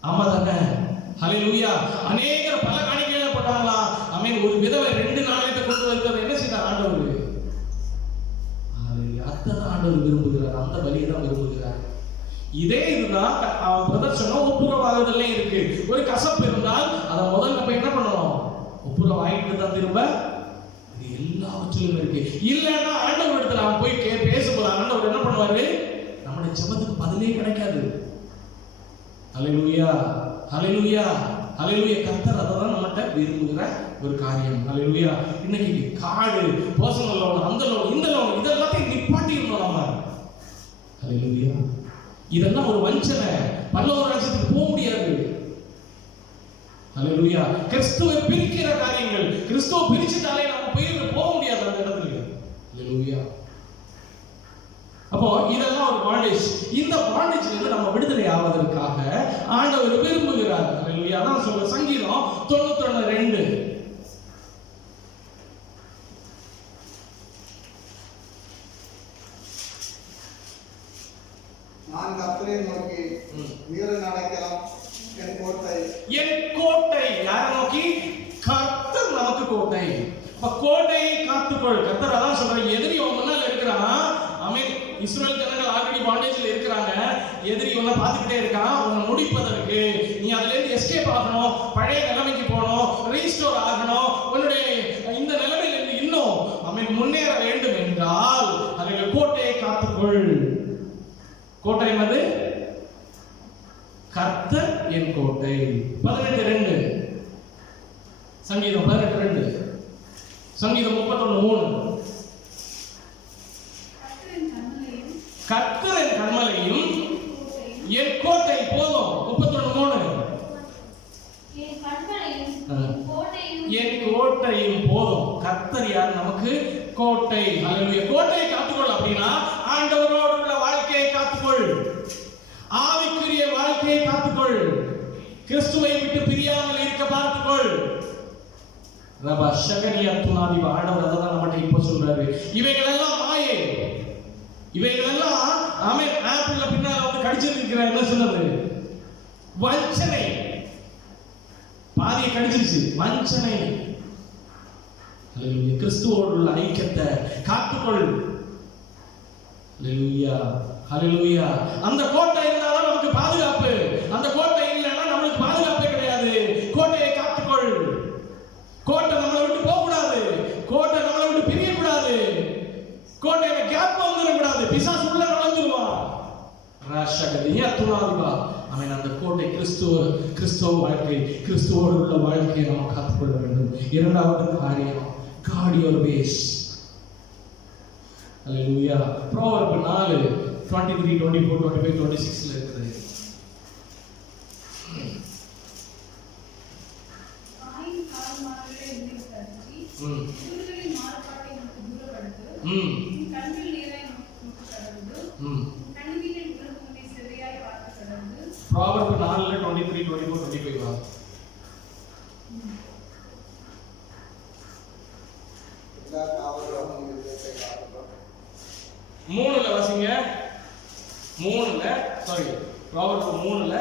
ஆமா தானே? ஹalleluya. அநேகர் பல காணிக்கைகளை போட்டாங்களா? ஆமென். ஒரு விதவை 2 நாணயத்தை கொண்டு வைத்தது என்ன செய்தார் ஆண்டவர்? ஹalleluya. அதான் ஆண்டவர் விரும்புகிறார். அந்த வழியை தான் விரும்புகிறார். இதே இதுதான் பிரதர் சொன்ன ஒப்புரவாகுதல்ல இருக்கு. ஒரு கசப்பு இருந்தால் அதை முதல்ல நம்ம என்ன பண்ணணும்? ஒப்புரவாகிட்டு தான் திரும்ப இது எல்லாவற்றிலும் இருக்கு. இல்லைன்னா ஆண்டவர் இடத்துல அவன் போய் பேச போறான். ஆண்டவர் என்ன பண்ணுவாரு? நம்முடைய ஜெபத்துக்கு பதிலே கிடைக்காது. ஹalleluya, ஹalleluya, ஹalleluya. கர்த்தர் அதான் நம்மட்ட விரும்புகிற ஒரு காரியம். ஹalleluya. இன்னைக்கு காடு, பர்சனல் லோன், அந்த லோன், இந்த லோன் இதெல்லாத்தையும் நிப்பாட்டி இருந்தோம் நம்ம. ஹalleluya. இதெல்லாம் ஒரு வஞ்சனை. பரலோக ராஜ்யத்துக்கு போக முடியாது. ஹalleluya. கிறிஸ்துவை பிரிக்கிற காரியங்கள். கிறிஸ்துவை பிரிச்சிட்டாலே நம்ம போக முடியாது அந்த இடத்துக்கு. ஹalleluya. அப்போ இதெல்லாம் ஒரு பாண்டேஜ். இந்த பாண்டேஜ்ல இருந்து நம்ம விடுதலை ஆவதற்காக ஆண்டவர் விரும்புகிறார். ஹalleluya. அதான் சொல்ற சங்கீதம் 91:2. நான் கர்த்தரை நோக்கி வீரன் அடைக்கலம் என் கோட்டை. என் கோட்டை யாரை நோக்கி? கர்த்தர் நமக்கு கோட்டை. அப்ப கோட்டையை காத்துக்கொள். கர்த்தர் அதான் சொல்றாரு. எதிரி உன் முன்னால இருக்கிறான். ஆமென். இஸ்ரவேல் ஜனங்கள் ஆல்ரெடி பாண்டேஜ்ல இருக்காங்க. எதிரி உன்னை பார்த்துக்கிட்டே இருக்கான். உன்னை முடிப்பதற்கு நீ அதுல இருந்து எஸ்கேப் ஆகணும். பழைய நிலைமைக்கு போகணும். ரீஸ்டோர் ஆகணும். உன்னுடைய இந்த நிலைமையில இருந்து இன்னும் ஆமென் முன்னேற வேண்டும் என்றால் அதில் கோட்டையை காத்துக்கொள். கோட்டை என்னது? கர்த்தர் என் கோட்டை. 18:2. சங்கீதம் 18:2. சங்கீதம் 31:3. கர்த்தர் என் கன்மலையும் என் கோட்டை. போதும். 31:3. என் கோட்டையும் போதும். கர்த்தர் யார்? நமக்கு கோட்டை. ஹalleluya. கோட்டையை காத்துக்கொள் அப்படின்னா ஆண்டவரோடு உள்ள வாழ்க்கையை காத்துக்கொள். ஆவிக்குரிய வாழ்க்கையை காத்துக்கொள். கிறிஸ்துவை விட்டு பிரியாமல் இருக்க பார்த்துக்கொள். ரபா ஷகரியா துனாதி ஆண்டவர் அதான் நம்மகிட்ட இப்ப சொல்றாரு. இவைகள் எல்லாம் மாயை. இவைகள் எல்லாம் ஆமென். ஆப்பிள்ல பின்னால வந்து கடிச்சிருக்கிற என்ன சொன்னது? வஞ்சனை. பாதியை கடிச்சிருச்சு. வஞ்சனை. ஹalleluya. கிறிஸ்துவோடு உள்ள ஐக்கியத்தை காத்துக்கொள். ஹalleluya, ஹalleluya. அந்த கோட்டை இருந்தாலும் நமக்கு பாதுகாப்பு. அந்த கோட்டை இல்லைன்னா நமக்கு பாதுகாப்பே கிடையாது. கோட்டையை காத்துக்கொள். கோட்டை நம்மளை விட்டு போக கூடாது. கோட்டை நம்மளை விட்டு பிரிய கூடாது. கோட்டையில கேப் வந்துட கூடாது. பிசாசு உள்ள நுழைஞ்சிருவான். ராஷகதியா துனாதிபா. ஆமென். அந்த கோட்டை கிறிஸ்துவ வாழ்க்கை, கிறிஸ்துவோடு உள்ள வாழ்க்கையை நாம் காத்துக்கொள்ள வேண்டும். இரண்டாவது காரியம், guard your ways. Hallelujah. Proverbs 4:23, 24, 25, 26ல இருக்குது. ஆயின் காலமாகவே இருந்ததற்கு இவர்களின் மாறுபாட்டை நமக்கு தூரப்படுத்து. கண்ணில் நீரை நமக்கு கடந்து. கண்ணிலின் உலகத்தை சரியாய் பார்த்து கடந்து. Proverbs 4:23, 24, 25. எல்லா காவலரும் இருதயத்தை காத்துக்கொள். 3ல வாசிங்க. 3ல சாரி Proverbs 3ல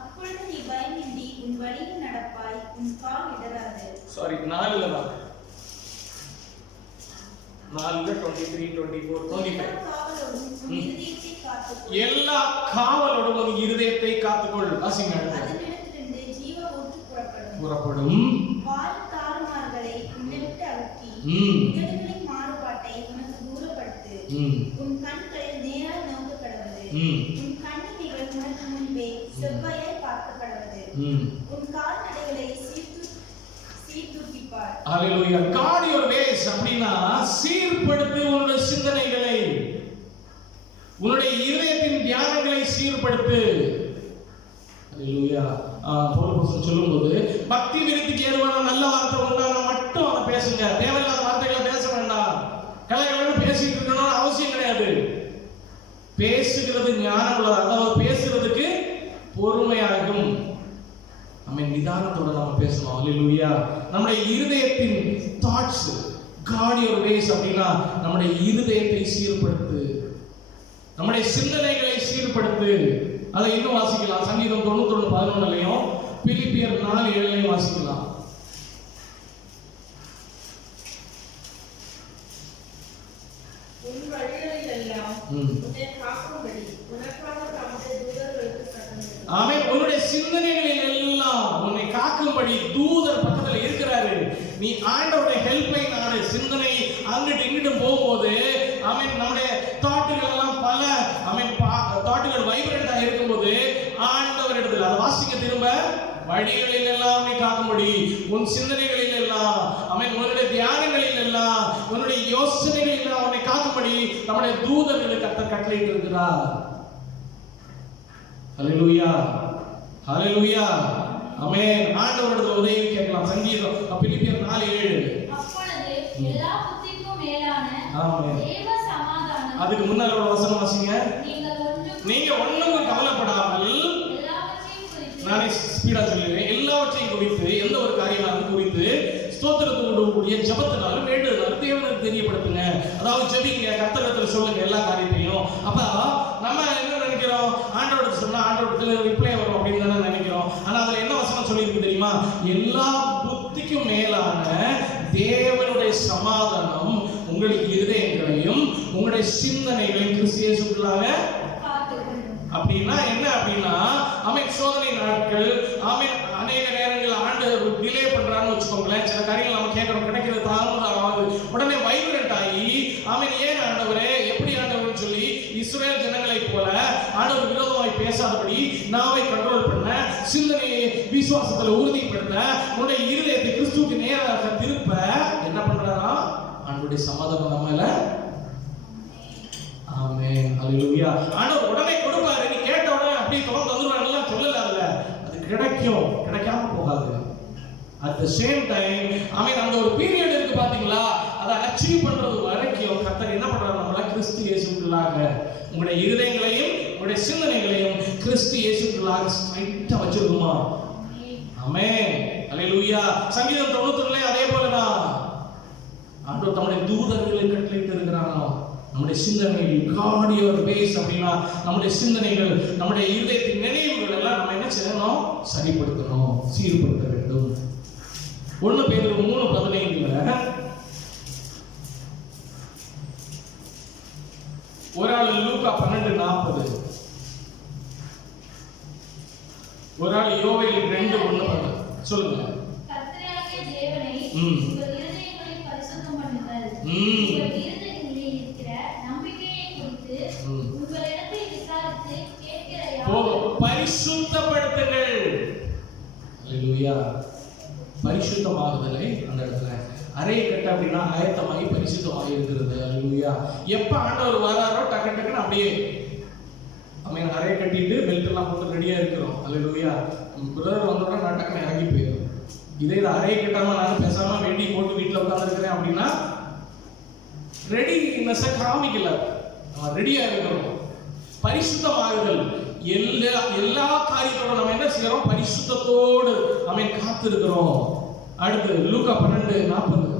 அப்பொழுது நீ பயமின்றி உன் வழியில் நடப்பாய், உன் கால் இடராது. சாரி 4ல தான். 4:23, 24, 25. எல்லா காவலோடும் உன் இருதயத்தை காத்துக்கொள். வாசிங்க. அதனிடத்திலிருந்து ஜீவ ஊற்று புறப்படும். வால் தாறுமாறுகளை உன்னை விட்டு அகற்றி உதடுகளின் மாறுபாட்டை உனக்கு தூரப்படுத்து. உன் கண்கள் நேராய் நோக்க கடவுது. உன் கண்ணிமைகள் உனக்கு முன்பே செவ்வாயாய் பார்க்க கடவுது. உன் கால்நடைகளை சீர்தூக்கிப்பார். ஹalleluya. guard your ways அப்படினா சீர்படுத்து உன்னுடைய சிந்தனைகளை, உன்னுடைய இதயத்தின் தியானங்களை சீர்படுத்து. ஹalleluya. பவுல் சொல்லும்போது பக்தி விருத்திக்கு ஏதுவான நல்ல வார்த்தை உண்டான மட்டும் அதை பேசுங்க. தேவையில்லாத பேசணும். ஹalleluya. நம்முடைய இருதயத்தின் தாட்ஸ் காட் யுவர் வேஸ் அப்படினா நம்முடைய இருதயத்தை சீர்படுத்து, நம்முடைய சிந்தனைகளை சீர்படுத்து. அதை இன்னும் வாசிக்கலாம். சங்கீதம் 91:11லையும் பிலிப்பியர் 4:7லையும் வாசிக்கலாம். உன் வழிகளில் எல்லாம் உன்னை காக்கும்படி உனக்காக தம்முடைய தூதர்களுக்கு கட்டளையிட்டார். ஆமென். உன்னுடைய சிந்தனைகளில் எல்லாம் உன்னை காக்கும்படி தூதர் பக்கத்துல இருக்கிறாரு. நீ ஆண்டவருடைய ஹெல்ப்பை நாடு. சிந்தனை அங்கிட்டு இங்கிட்டு போகும்போது ஆமென் நம்முடைய தாட்டுகள் எல்லாம் பல ஆமென் தாட்டுகள் வைப்ரண்டா இருக்கும்போது ஆண்டவர் இடத்துல அதை வாசிக்க திரும்ப வழிகளில் எல்லாம் நீ காக்கும்படி உன் சிந்தனைகளில் எல்லாம் ஆமென் உன்னுடைய தியானங்களில் எல்லாம் உன்னுடைய யோசனைகளில் எல்லாம் உன்னை காக்கும்படி நம்முடைய தூதர்களுக்கு கர்த்தர் கட்டளையிட்டு இருக்கிறார். ஹalleluya ஹalleluya ஆமென். ஆண்டவருடைய உதவி கேட்கலாம். சங்கீதம் பிலிப்பியர் 4:7. அப்பொழுது எல்லா புத்திக்கும் மேலான ஆமென். தேவ சமாதானம். அதுக்கு முன்னால ஒரு வசனம் வாசிங்க. நீங்க ஒண்ணும் கவலைப்படாமல் எல்லாவற்றையும் குறித்து, நானே ஸ்பீடா சொல்லுறேன், எல்லாவற்றையும் குறித்து எந்த ஒரு காரியமானது குறித்து ஸ்தோத்திரத்தோடு கூடிய ஜெபத்தினாலும் வேண்டுதலாலும் தேவனுக்கு தெரியப்படுத்துங்க. அதாவது ஜெபிங்க, கர்த்தரிடத்துல சொல்லுங்க எல்லா காரியத்தையும். அப்ப நம்ம என்ன நினைக்கிறோம், ஆண்டவருக்கு சொன்னா ஆண்டவருக்கு ரிப்ளை வரும் அப்படின்னு தானே நினைக்கிறோம். ஆனா அதுல என்ன வசனம் சொல்லியிருக்கு தெரியுமா? எல்லா புத்திக்கும் மேலான தேவனுடைய சமாதானம் உங்களுக்கு இருதயங்களையும் உங்களுடைய சிந்தனைகளையும் கிறிஸ்து இயேசுவுக்குள்ளாக அப்படின்னா என்ன அப்படின்னா ஆமென் சோதனை நாட்கள் ஆமென் அநேக நேரங்கள் ஆண்டவர் டிலே பண்றான்னு வச்சுக்கோங்களேன். சில காரியங்கள் நம்ம கேட்கறோம், கிடைக்கிறது தாமதம் ஆகுது. உடனே வைப்ரண்ட் ஆகி ஆமென் ஏன் ஆண்டவரே எப்படி ஆண்டவர்னு சொல்லி இஸ்ரவேல் ஜனங்களை போல ஆண்டவர் விரோதமாய் பேசாதபடி நாவை கண்ட்ரோல் பண்ண, சிந்தனையை விசுவாசத்துல உறுதிப்படுத்த, உன்னுடைய இருதயத்தை கிறிஸ்துவுக்கு நேராக திருப்ப என்ன பண்றாரா? ஆண்டவருடைய சமாதானம் நம்மள. ஆமென் ஹalleluya. ஆண்டவர் உடனே கொடுப்பாரு. நீ கேட்ட உடனே அப்படியே தொடர்ந்து வந்துருவாங்கலாம் சொல்லல. அது கிடைக்கும், கிடைக்காம போகாது. அட் தி சேம் டைம் ஆமென் அந்த ஒரு பீரியட் இருக்கு பாத்தீங்களா, அதை அச்சீவ் பண்றது வரைக்கும் கர்த்தர் என்ன பண்றாரு? நம்மள கிறிஸ்து இயேசுவுக்குள்ளாக உங்களுடைய இருதயங்களையும் உங்களுடைய சிந்தனைகளையும் கிறிஸ்து இயேசுவுக்குள்ளாக ஸ்ட்ரைட்டா வச்சிருக்குமா? ஆமென் ஹalleluya. சங்கீதம் 91ல அதே போலதான் ஆண்டவர் தம்முடைய தூதர்களை கட்டளையிட்டு இருக்கிறானோ நம்முடைய சிந்தனைகள் God your ways அப்படின்னா நம்முடைய சிந்தனைகள் நம்முடைய இருதயத்தின் நினைவுகள் எல்லாம் நம்ம என்ன செய்யணும்? சரிப்படுத்தணும், சீர்படுத்த வேண்டும். 1 பேதுரு 3:15ல ஒரு ஆள் லூக்கா 12:40, ஒரு ஆள் யோவேல் 2:1 சொல்லுங்க. கர்த்தராகிய தேவனை உங்கள் இருதயங்களை பரிசுத்தம் பண்ணுங்கள். உங்கள் இருதயங்களில் இருக்கிற நம்பிக்கையை குறித்து உங்களிடத்தை விசாரித்து கேட்கிற யாவரும் பரிசுத்தப்படுத்துங்கள். ஹalleluya. பரிசுத்தமாகுதலை அந்த இடத்துல அறையை கட்ட அப்படின்னா ஆயத்தமாகி பரிசுத்தமாகி இருக்கிறது. ஹalleluya. எப்ப ஆண்டவர் வராரோ டக்கு டக்குன்னு அப்படியே ஆமென் அறையை கட்டிட்டு பெல்ட் எல்லாம் போட்டு ரெடியா இருக்கிறோம். ஹalleluya. பிரதர் வந்தோட நான் டக்குன்னு இறங்கி போயிடும். இதே அறையை கட்டாம நான் பேசாம வேண்டி போட்டு வீட்டுல உட்கார்ந்து இருக்கிறேன் அப்படின்னா ரெடினஸ் காமிக்கல. நம்ம ரெடியா இருக்கிறோம். பரிசுத்தமாகுதல் எல்லா காரியத்தோட நம்ம என்ன செய்யறோம்? பரிசுத்தத்தோடு நம்ம காத்து இருக்கிறோம். அடுத்து லூக்கா 12:40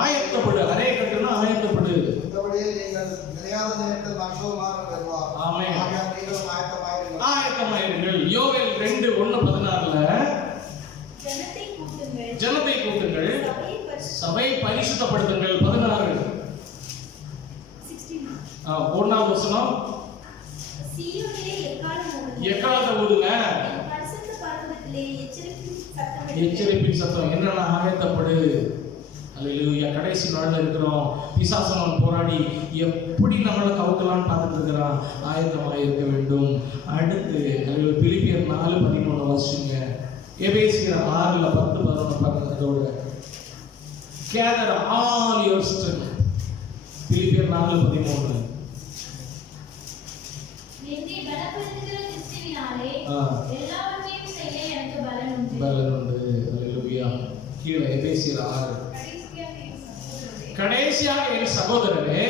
ஆயத்தப்படு. அறையை கட்டுனா ஆயத்தப்படு. மற்றபடியே நீங்கள் நிலையாத நேரத்தில் மற்றவர்கள் வருவார். ஆமென். நீங்களும் ஆயத்தமாயிருங்கள். ஆயத்தமாயிருங்கள். யோவேல் 2:1-14 ஜனத்தை கூட்டுங்கள், ஜனத்தை கூட்டுங்கள், சபையை சபை பரிசுத்தப்படுத்துங்கள். 16 1வது வசனம் சீயோனிலே எக்காளம் எக்காலத்தை ஊதுங்க. பரிசுத்த பர்வதத்திலே எச்சரிப்பின் சத்தம். என்னன்னா ஆயத்தப்படு. ஹalleluya. கடைசி நாள்ல இருக்கிறோம். பிசாசனன் போராடி எப்படி நம்மளை கவுக்கலான்னு பார்த்துட்டு இருக்கிறான். ஆயத்தமாக இருக்க வேண்டும். அடுத்து பிலிப்பியர் 4:13 வாசிங்க. எபேசியர் 6:10-11 பாருங்க. அதோட gather all your strength. பிலிப்பியர் 4:13 என்னை பலப்படுத்துகிற கிறிஸ்துவினாலே எல்லாவற்றையும் செய்ய எனக்கு பலன் உண்டு. பலன் உண்டு. ஹalleluya. கீழே எபேசியர் 6 கடைசியாக என் சகோதரரே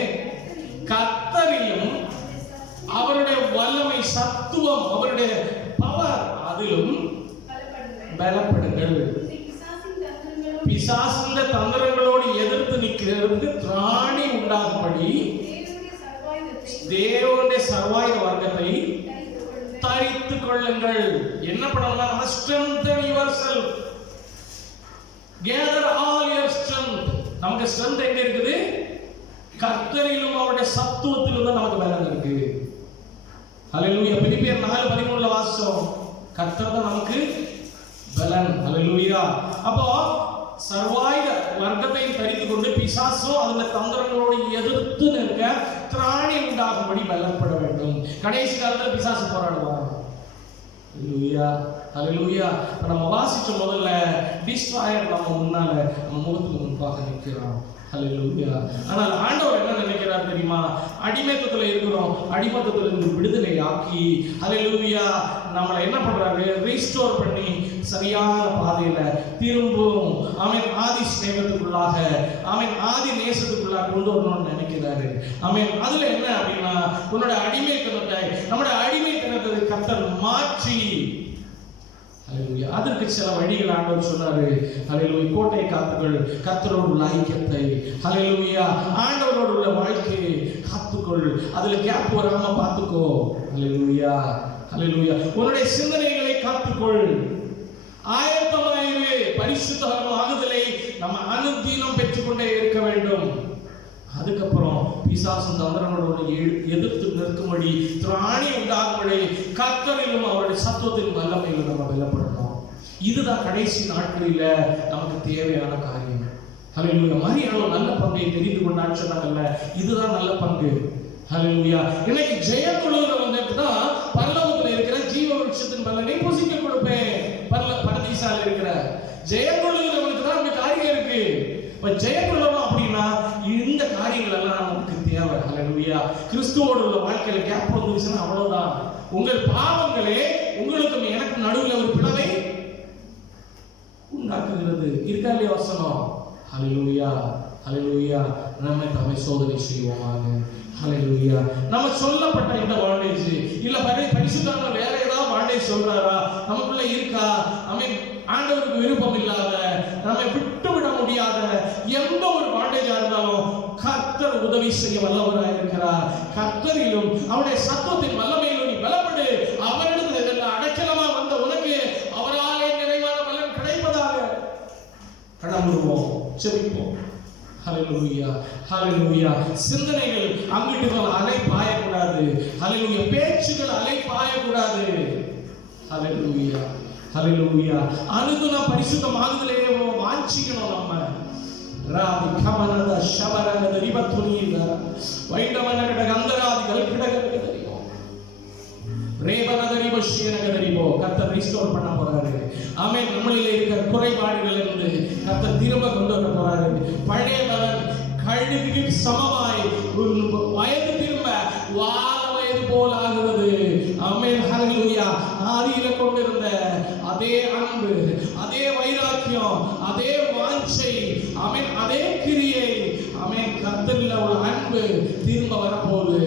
கர்த்தரிலும் அவருடைய வல்லமை, சத்துவம், அவருடைய பவர், அதிலும் பலப்படுங்கள். பிசாசின் தந்திரங்களோடு எதிர்த்து நிற்கிறதுக்கு திராணி உண்டாகும்படி தேவனுடைய சர்வாயுத வர்க்கத்தை தரித்துக் கொள்ளுங்கள். என்ன பண்ணலாம்? நம்ம strengthen yourself, gather all your strength. நமக்கு strength எங்க இருக்குது? கர்த்தரிலும் அவருடைய சத்துவத்திலும் தான் நமக்கு பலன் இருக்கு. ஹalleluya. பிலிப்பியர் 4:13 வாசம், கர்த்தர் தான் நமக்கு பலன். ஹalleluya. அப்போ சர்வாயுத வர்க்கத்தை தரித்துக் கொண்டு பிசாசோ அதன் தந்திரங்களோடு எதிர்த்து நிற்க திராணி உண்டாகும்படி பலப்பட வேண்டும். கடைசி காலத்தில் பிசாசு போராடுவான். ஹalleluya, ஹalleluya. நம்ம வாசிச்ச முதல்ல டிஸ்ட்ராயர் நம்ம முன்னால நம்ம முகத்துக்கு முன்பாக நிற்கிறான். ஹalleluya. ஆனால் ஆண்டவர் என்ன நினைக்கிறார் தெரியுமா? அடிமைத்தத்துல இருக்கிறோம், அடிமைத்தத்துல இருந்து விடுதலை ஆக்கி ஹalleluya நம்மளை என்ன பண்றாரு? ரீஸ்டோர் பண்ணி சரியான பாதையில திரும்பவும் அவன் ஆதி ஸ்நேகத்துக்குள்ளாக, அவன் ஆதி நேசத்துக்குள்ளாக கொண்டு வரணும்னு நினைக்கிறாரு. அவன் அதுல என்ன அப்படின்னா, உன்னோட அடிமைத்தனத்தை, நம்முடைய அடிமைத்தனத்தை கர்த்தர் மாற்றி ஹalleluya அதற்கு சில வழிகள் ஆண்டவர் சொன்னாரு. ஹalleluya கோட்டை காத்துக்கள், கர்த்தரோடு உள்ள ஐக்கியத்தை, ஹalleluya ஆண்டவரோடு உள்ள வாழ்க்கையை காத்துக்கொள், அதுல கேப் வராம பார்த்துக்கோ. ஹalleluya, ஹalleluya உன்னுடைய சிந்தனைகளை காத்துக்கொள், ஆயத்தமாயிரு. பரிசுத்தம் ஆகுதலை நம்ம அனுதினம் பெற்றுக்கொண்டே இருக்க வேண்டும். அதுக்கப்புறம் பிசாசன் தந்திரங்களோடு எதிர்த்து நிற்கும்படி திராணி உண்டாகும்படி கர்த்தரிலும் அவருடைய சத்துவத்தின் வல்லமையிலும் நம்ம வெல்லப்படணும். இதுதான் கடைசி நாட்களில நமக்கு தேவையான காரியம். ஹalleluya. மரியாதை நல்ல பங்கை தெரிந்து கொண்டான்னு சொன்னாங்கல்ல, இதுதான் நல்ல பங்கு. ஹalleluya. இன்னைக்கு ஜெயம் கொள்ளுகிறவங்களுக்கு தான் பரலோகத்தில் இருக்கிற ஜீவ விருட்சத்தின் பலனை புசிக்க கொடுப்பேன். பரதீசால இருக்கிற ஜெயம் கொள்ளுகிறவங்களுக்கு தான் இந்த காரியம் இருக்கு. ஜெயம் கொள்ளணும் அப்படின்னா இந்த காரியங்கள் எல்லாம் நமக்கு தேவை. ஹalleluya. கிறிஸ்துவோடு உள்ள வாழ்க்கையில கேப் வந்துச்சுன்னா அவ்வளவுதான். உங்கள் பாவங்களே உங்களுக்கும் எனக்கு நடுவில் ஒரு பிளவை உண்டாக்குகிறது. இருக்கா இல்லையா வசனம்? ஹalleluya, ஹalleluya. நம்மை தம்மை சோதனை செய்வோமாக. ஹalleluya. நம்ம சொல்லப்பட்ட இந்த வாண்டேஜ் இல்ல பரிசுத்தமான வேற ஏதாவது வாண்டேஜ் சொல்றாரா நமக்குள்ள இருக்கா? ஆண்டவருக்கு விருப்பம் இல்லாத, நம்மை விட்டு விட முடியாத எந்த ஒரு வாண்டேஜா இருந்தாலும் கர்த்தர் உதவி செய்ய வல்லவராக இருக்கிறார். கர்த்தரிலும் அவருடைய சத்துவத்தின் வல்லமையிலும் நீ பலப்படு. அவரிடத்தில் இதெல்லாம் அடைக்கலமா வந்த உனக்கு அவராலே நிறைவான பலன் கிடைப்பதாக. கடம்புவோம், செபிப்போம். ஹalleluya, ஹalleluya. சிந்தனைகள் அங்கிட்டு அலை பாயக்கூடாது. ஹalleluya. பேச்சுகள் அலை பாயக்கூடாது. ஹalleluya, ஹalleluya. அனுதின பரிசுத்தமாகுதலே வாஞ்சிக்கணும். நம்ம ராதி கமனத ஷபரத ரிபத்துனித வைடமனகட கந்தராதிகள் கிடகதரியும் ரேபனதரி பஷ்யனகதரிபோ. கர்த்தர் ரிஸ்டோர் பண்ண போறாரு. ஆமென். நம்மளிலே இருக்கிற குறைபாடுகள் இருந்து கர்த்தர் திரும்ப கொண்டு வர போறாரு. பழைய பலன் கழுகுக்கு சமமாய் வயது திரும்ப வாழ வயது போல் ஆகுவது. ஆமென், ஹalleluya. ஆதியில கொண்டிருந்த அதே அன்பு, அதே வைராக்கியம், அதே வாஞ்சை, ஆமென், அதே கிரியை, ஆமென், கர்த்தரில் உள்ள அன்பு திரும்ப வரப்போகுது.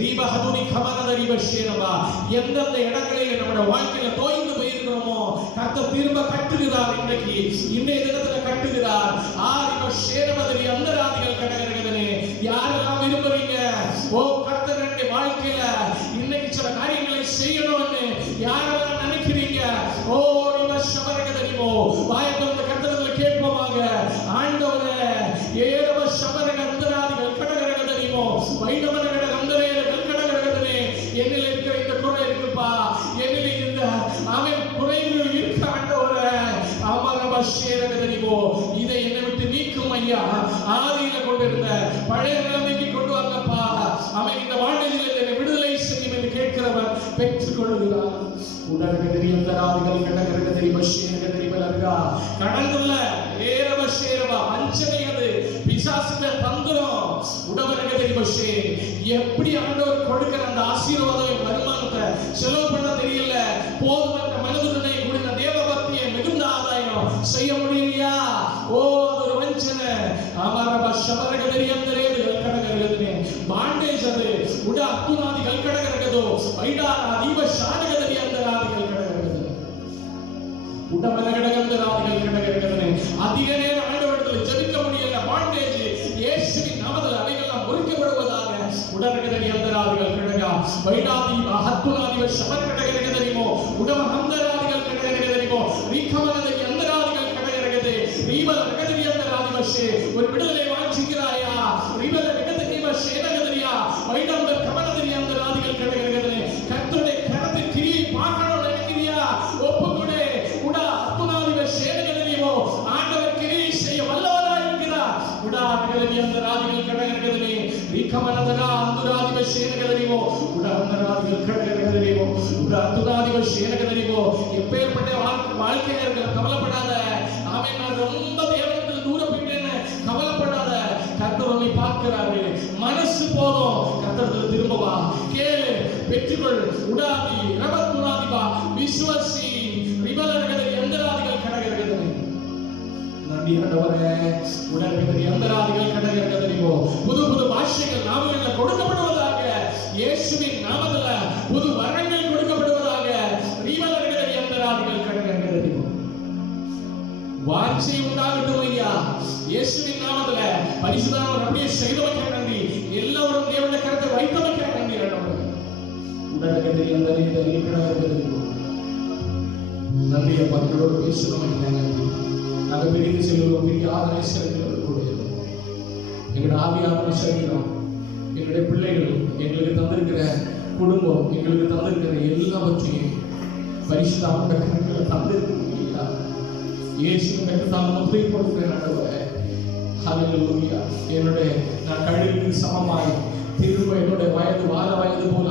ரீபஹதுனி கமனத ரிபஷேனவா. எந்தெந்த இடங்களில் நம்முடைய வாழ்க்கையில தோய்ந்து போயிருக்கிறோமோ கர்த்தர் திரும்ப கட்டுகிறார். இன்றைக்கு இன்றைய தினத்துல கட்டுகிறார். ரிபஷேனவதரி அந்தராதிகள் கடகரகதனே. யாரெல்லாம் விரும்புறீங்க? ஓ கர்த்தர் என்னுடைய வாழ்க்கையில இன்னைக்கு சில காரியங்களை செய்யணும்னு யாரெல்லாம் நினைக்கிறீங்க? ஓ ரிபஷபரகதரிமோ. வாயத்தொந்த கர்த்தரத்துல கேட்போமாக. ஆண்டவரே ஏரவ ஷபரக அந்தராதிகள் கடகரகதரிமோ வைடமனகட கந்தரேகள் கடகரகதனே. என்னில் இருக்கிற இந்த குறை இருக்குப்பா, என்னில் இந்த அவன் குறைகள் இருக்க ஆண்டவரே. அமரபஷேரகதரிமோ. இதை என்னை விட்டு நீக்கும் ஐயா. ஆதியில கொண்டிருந்த பழைய நிலைமைக்கு கொண்டு வாங்கப்பா. அவன் இந்த வாண்டேஜில் என்னை விடுதலை செய்யும் என்று கேட்கிறவர் பெற்றுக் கொள்கிறார். உடற்கதிரி அந்தராதிகள் கடகரகதரி பஷேரகதரி பலர்கா. கடந்துள்ள ஏரவஷேரவா வஞ்சனை, அது பிசாசுடைய தந்திரம். உடவரகதரி பஷே. எப்படி ஆண்டவர் கொடுக்கிற அந்த ஆசீர்வாதம் வருமானத்தை செலவு பண்ண தெரியல. போதுமற்ற மனதுடனே கூடின தேவபக்தியை மிகுந்த ஆதாயம் செய்ய முடியலையா? ஓ அது ஒரு வஞ்சனை. அமரபஷபரகதரி அந்தரேதுகள் கடகரகதனே. பாண்டேஜ் அது. உட அத்துநாதிகள் கடகரகதோ. ವೈಡಾದಿ ಹತ್ತುನಾದಿವ ಶಮನ ಕಡೆಗರೆಗದರಿಮೋ ಉಡವ ಹಂದರಾದಿಗಳ ಕಡೆಗರೆಗದರಿಮೋ ರೀಖಮನದ ಯಂದರಾದಿಗಳ ಕಡೆಗರೆಗದೆ ರೀಬಲ ರಗದರಿ ಯಂದರಾದಿವಶೆ ஒரு விடுதலை வாஞ்சிக்கிறாயா ರೀಬಲ ರಗದರಿ வಶே நகதரியா வைடந்த கமனதரி ಯಂದராதிகள் கடைகரெகதே கர்த்தருடைய கரத்தை கிரியை பார்க்கணும் நினைக்கிறியா ஒப்புக்கொடு உடா ஹத்துனாதி வಶே நகதரிமோ ஆண்டவர் கிரியை செய்ய வல்லவராய் இருக்கிறார் உடா ரகதரி ಯಂದರಾದಿகள் கடைகரெகதே ರೀಖಮನದರ ಅಂದುರಾದಿ ವಶೇ நகதரிமோ உடா அந்தராதிகள் கடைகரெகதரிமோ உடா ஹத்துனாதி வಶே நகதரிமோ எப்பேற்பட்ட வாழ்க்கையில இருக்க கவலைப்படாத ஆமென் நான் ரொம்ப தேவனிடத்தில் தூரம் போயிட்டேன்னு கவலைப்படாத கர்த்தர் உன்னை பார்க்கிறாரு மனசு போதும் கர்த்தரிடத்தில் திரும்ப வா கேளு பெற்றுக்கொள் உடாதி ரபத்துனாதிபா விசுவாசி ரிபலரகதை எந்தராதிகள் கடகரகதை நன்றி ஆண்டவரே உடனே எந்தராதிகள் கடகரகதைவோ புது புது பாஷைகள் நாமங்களில் கொடுக்கப்படுவதாக இயேசுவின் நாமத்தில் புது வரங்கள் கொடுக்கப்படுவதாக ரிபலரகதை எந்தராதிகள் கடகரகதைவோ வாஞ்சை உண்டாகட்டும் ஐயா இயேசுவின் நாமத்துல பரிசுத்தமானவர் அப்படியே செய்தவர்கள் நன்றி எல்லாரும் தேவனுடைய கரத்தை வைத்தவர்கள் நன்றி ஆண்டவரே உடனே அந்த இருக்கிறவர்கள் நன்றிய மக்களோடு பேசணும் நன்றி நாங்கள் பெரிய செல்வம் பெரிய ஆதரவை செலுத்துவது கூட எங்களுடைய ஆவியான சரீரம் எங்களுடைய பிள்ளைகள் எங்களுக்கு தந்திருக்கிற குடும்பம் எங்களுக்கு தந்திருக்கிற எல்லாவற்றையும் பரிசுத்தமான கரங்களை தந்திருக்கிறீங்களா இயேசுவின் தான் முத்திரை போடுகிறேன் ஆண்டவரே ஹல்லேலூயா என்னுடைய நான் கழுகுக்கு சமமாய் திரும்ப என்னுடைய வயது வாழ வயது போல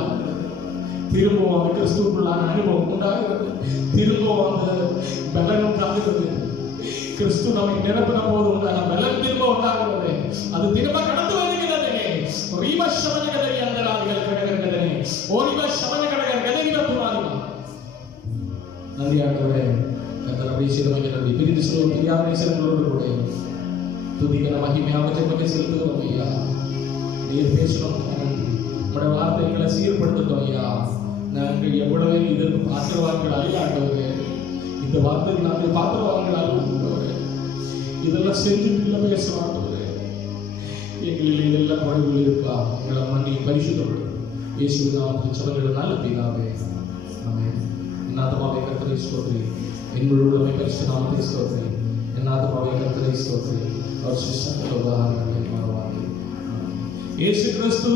திரும்பவும் அந்த கிறிஸ்துவுக்குள்ளான அனுபவம் உண்டாகிறது திரும்பவும் அந்த பலன் உண்டாகிறது கிறிஸ்து நம்மை நிரப்பின போது உண்டான பலன் திரும்ப உண்டாகிறது அது திரும்ப கடந்து வருகிறது ரீப சமன கதறி அந்தராதிகள் கடகரகதே ஓரிப சமன கடகர் கதறிவ துனாதிகள் நன்றி ஆண்டவரே கர்த்தருடைய சிறுமையை நன்றி பிரிந்து சொல்லும் பிரியாத சிறுங்களோடு கூட துதிக்கிற மகிமையாவற்றை பற்றி செலுத்துகிறோம் ஐயா நீர் பேசணும் உங்களுடைய வார்த்தைகளை சீர்படுத்தட்டும் ஐயா நாங்கள் எவ்வளவு இதற்கு பாத்திரவான்கள் அல்ல ஆண்டவரே இந்த வார்த்தைக்கு நாங்கள் பாத்திரவான்கள் அல்ல ஆண்டவரே இதெல்லாம் செஞ்சுட்டு பேசுவோம் ஆண்டவரே எங்களில் இதெல்லாம் குறைவுகள் இருக்கா எங்களை மண்ணி பரிசுத்தப்படும் இயேசுவின் நாமத்தில் சபைகள் நல்ல பிதாவே ஆமென் நாதமாவே கர்த்தரை ஸ்தோத்திரி எங்களுடைய பரிசுத்த நாமத்தை ஸ்தோத்திரி நாதமாவே கர்த்தரை ஸ்தோத்திரி और शिष्य को बाहर निकालने वाले यीशु क्रिस्तु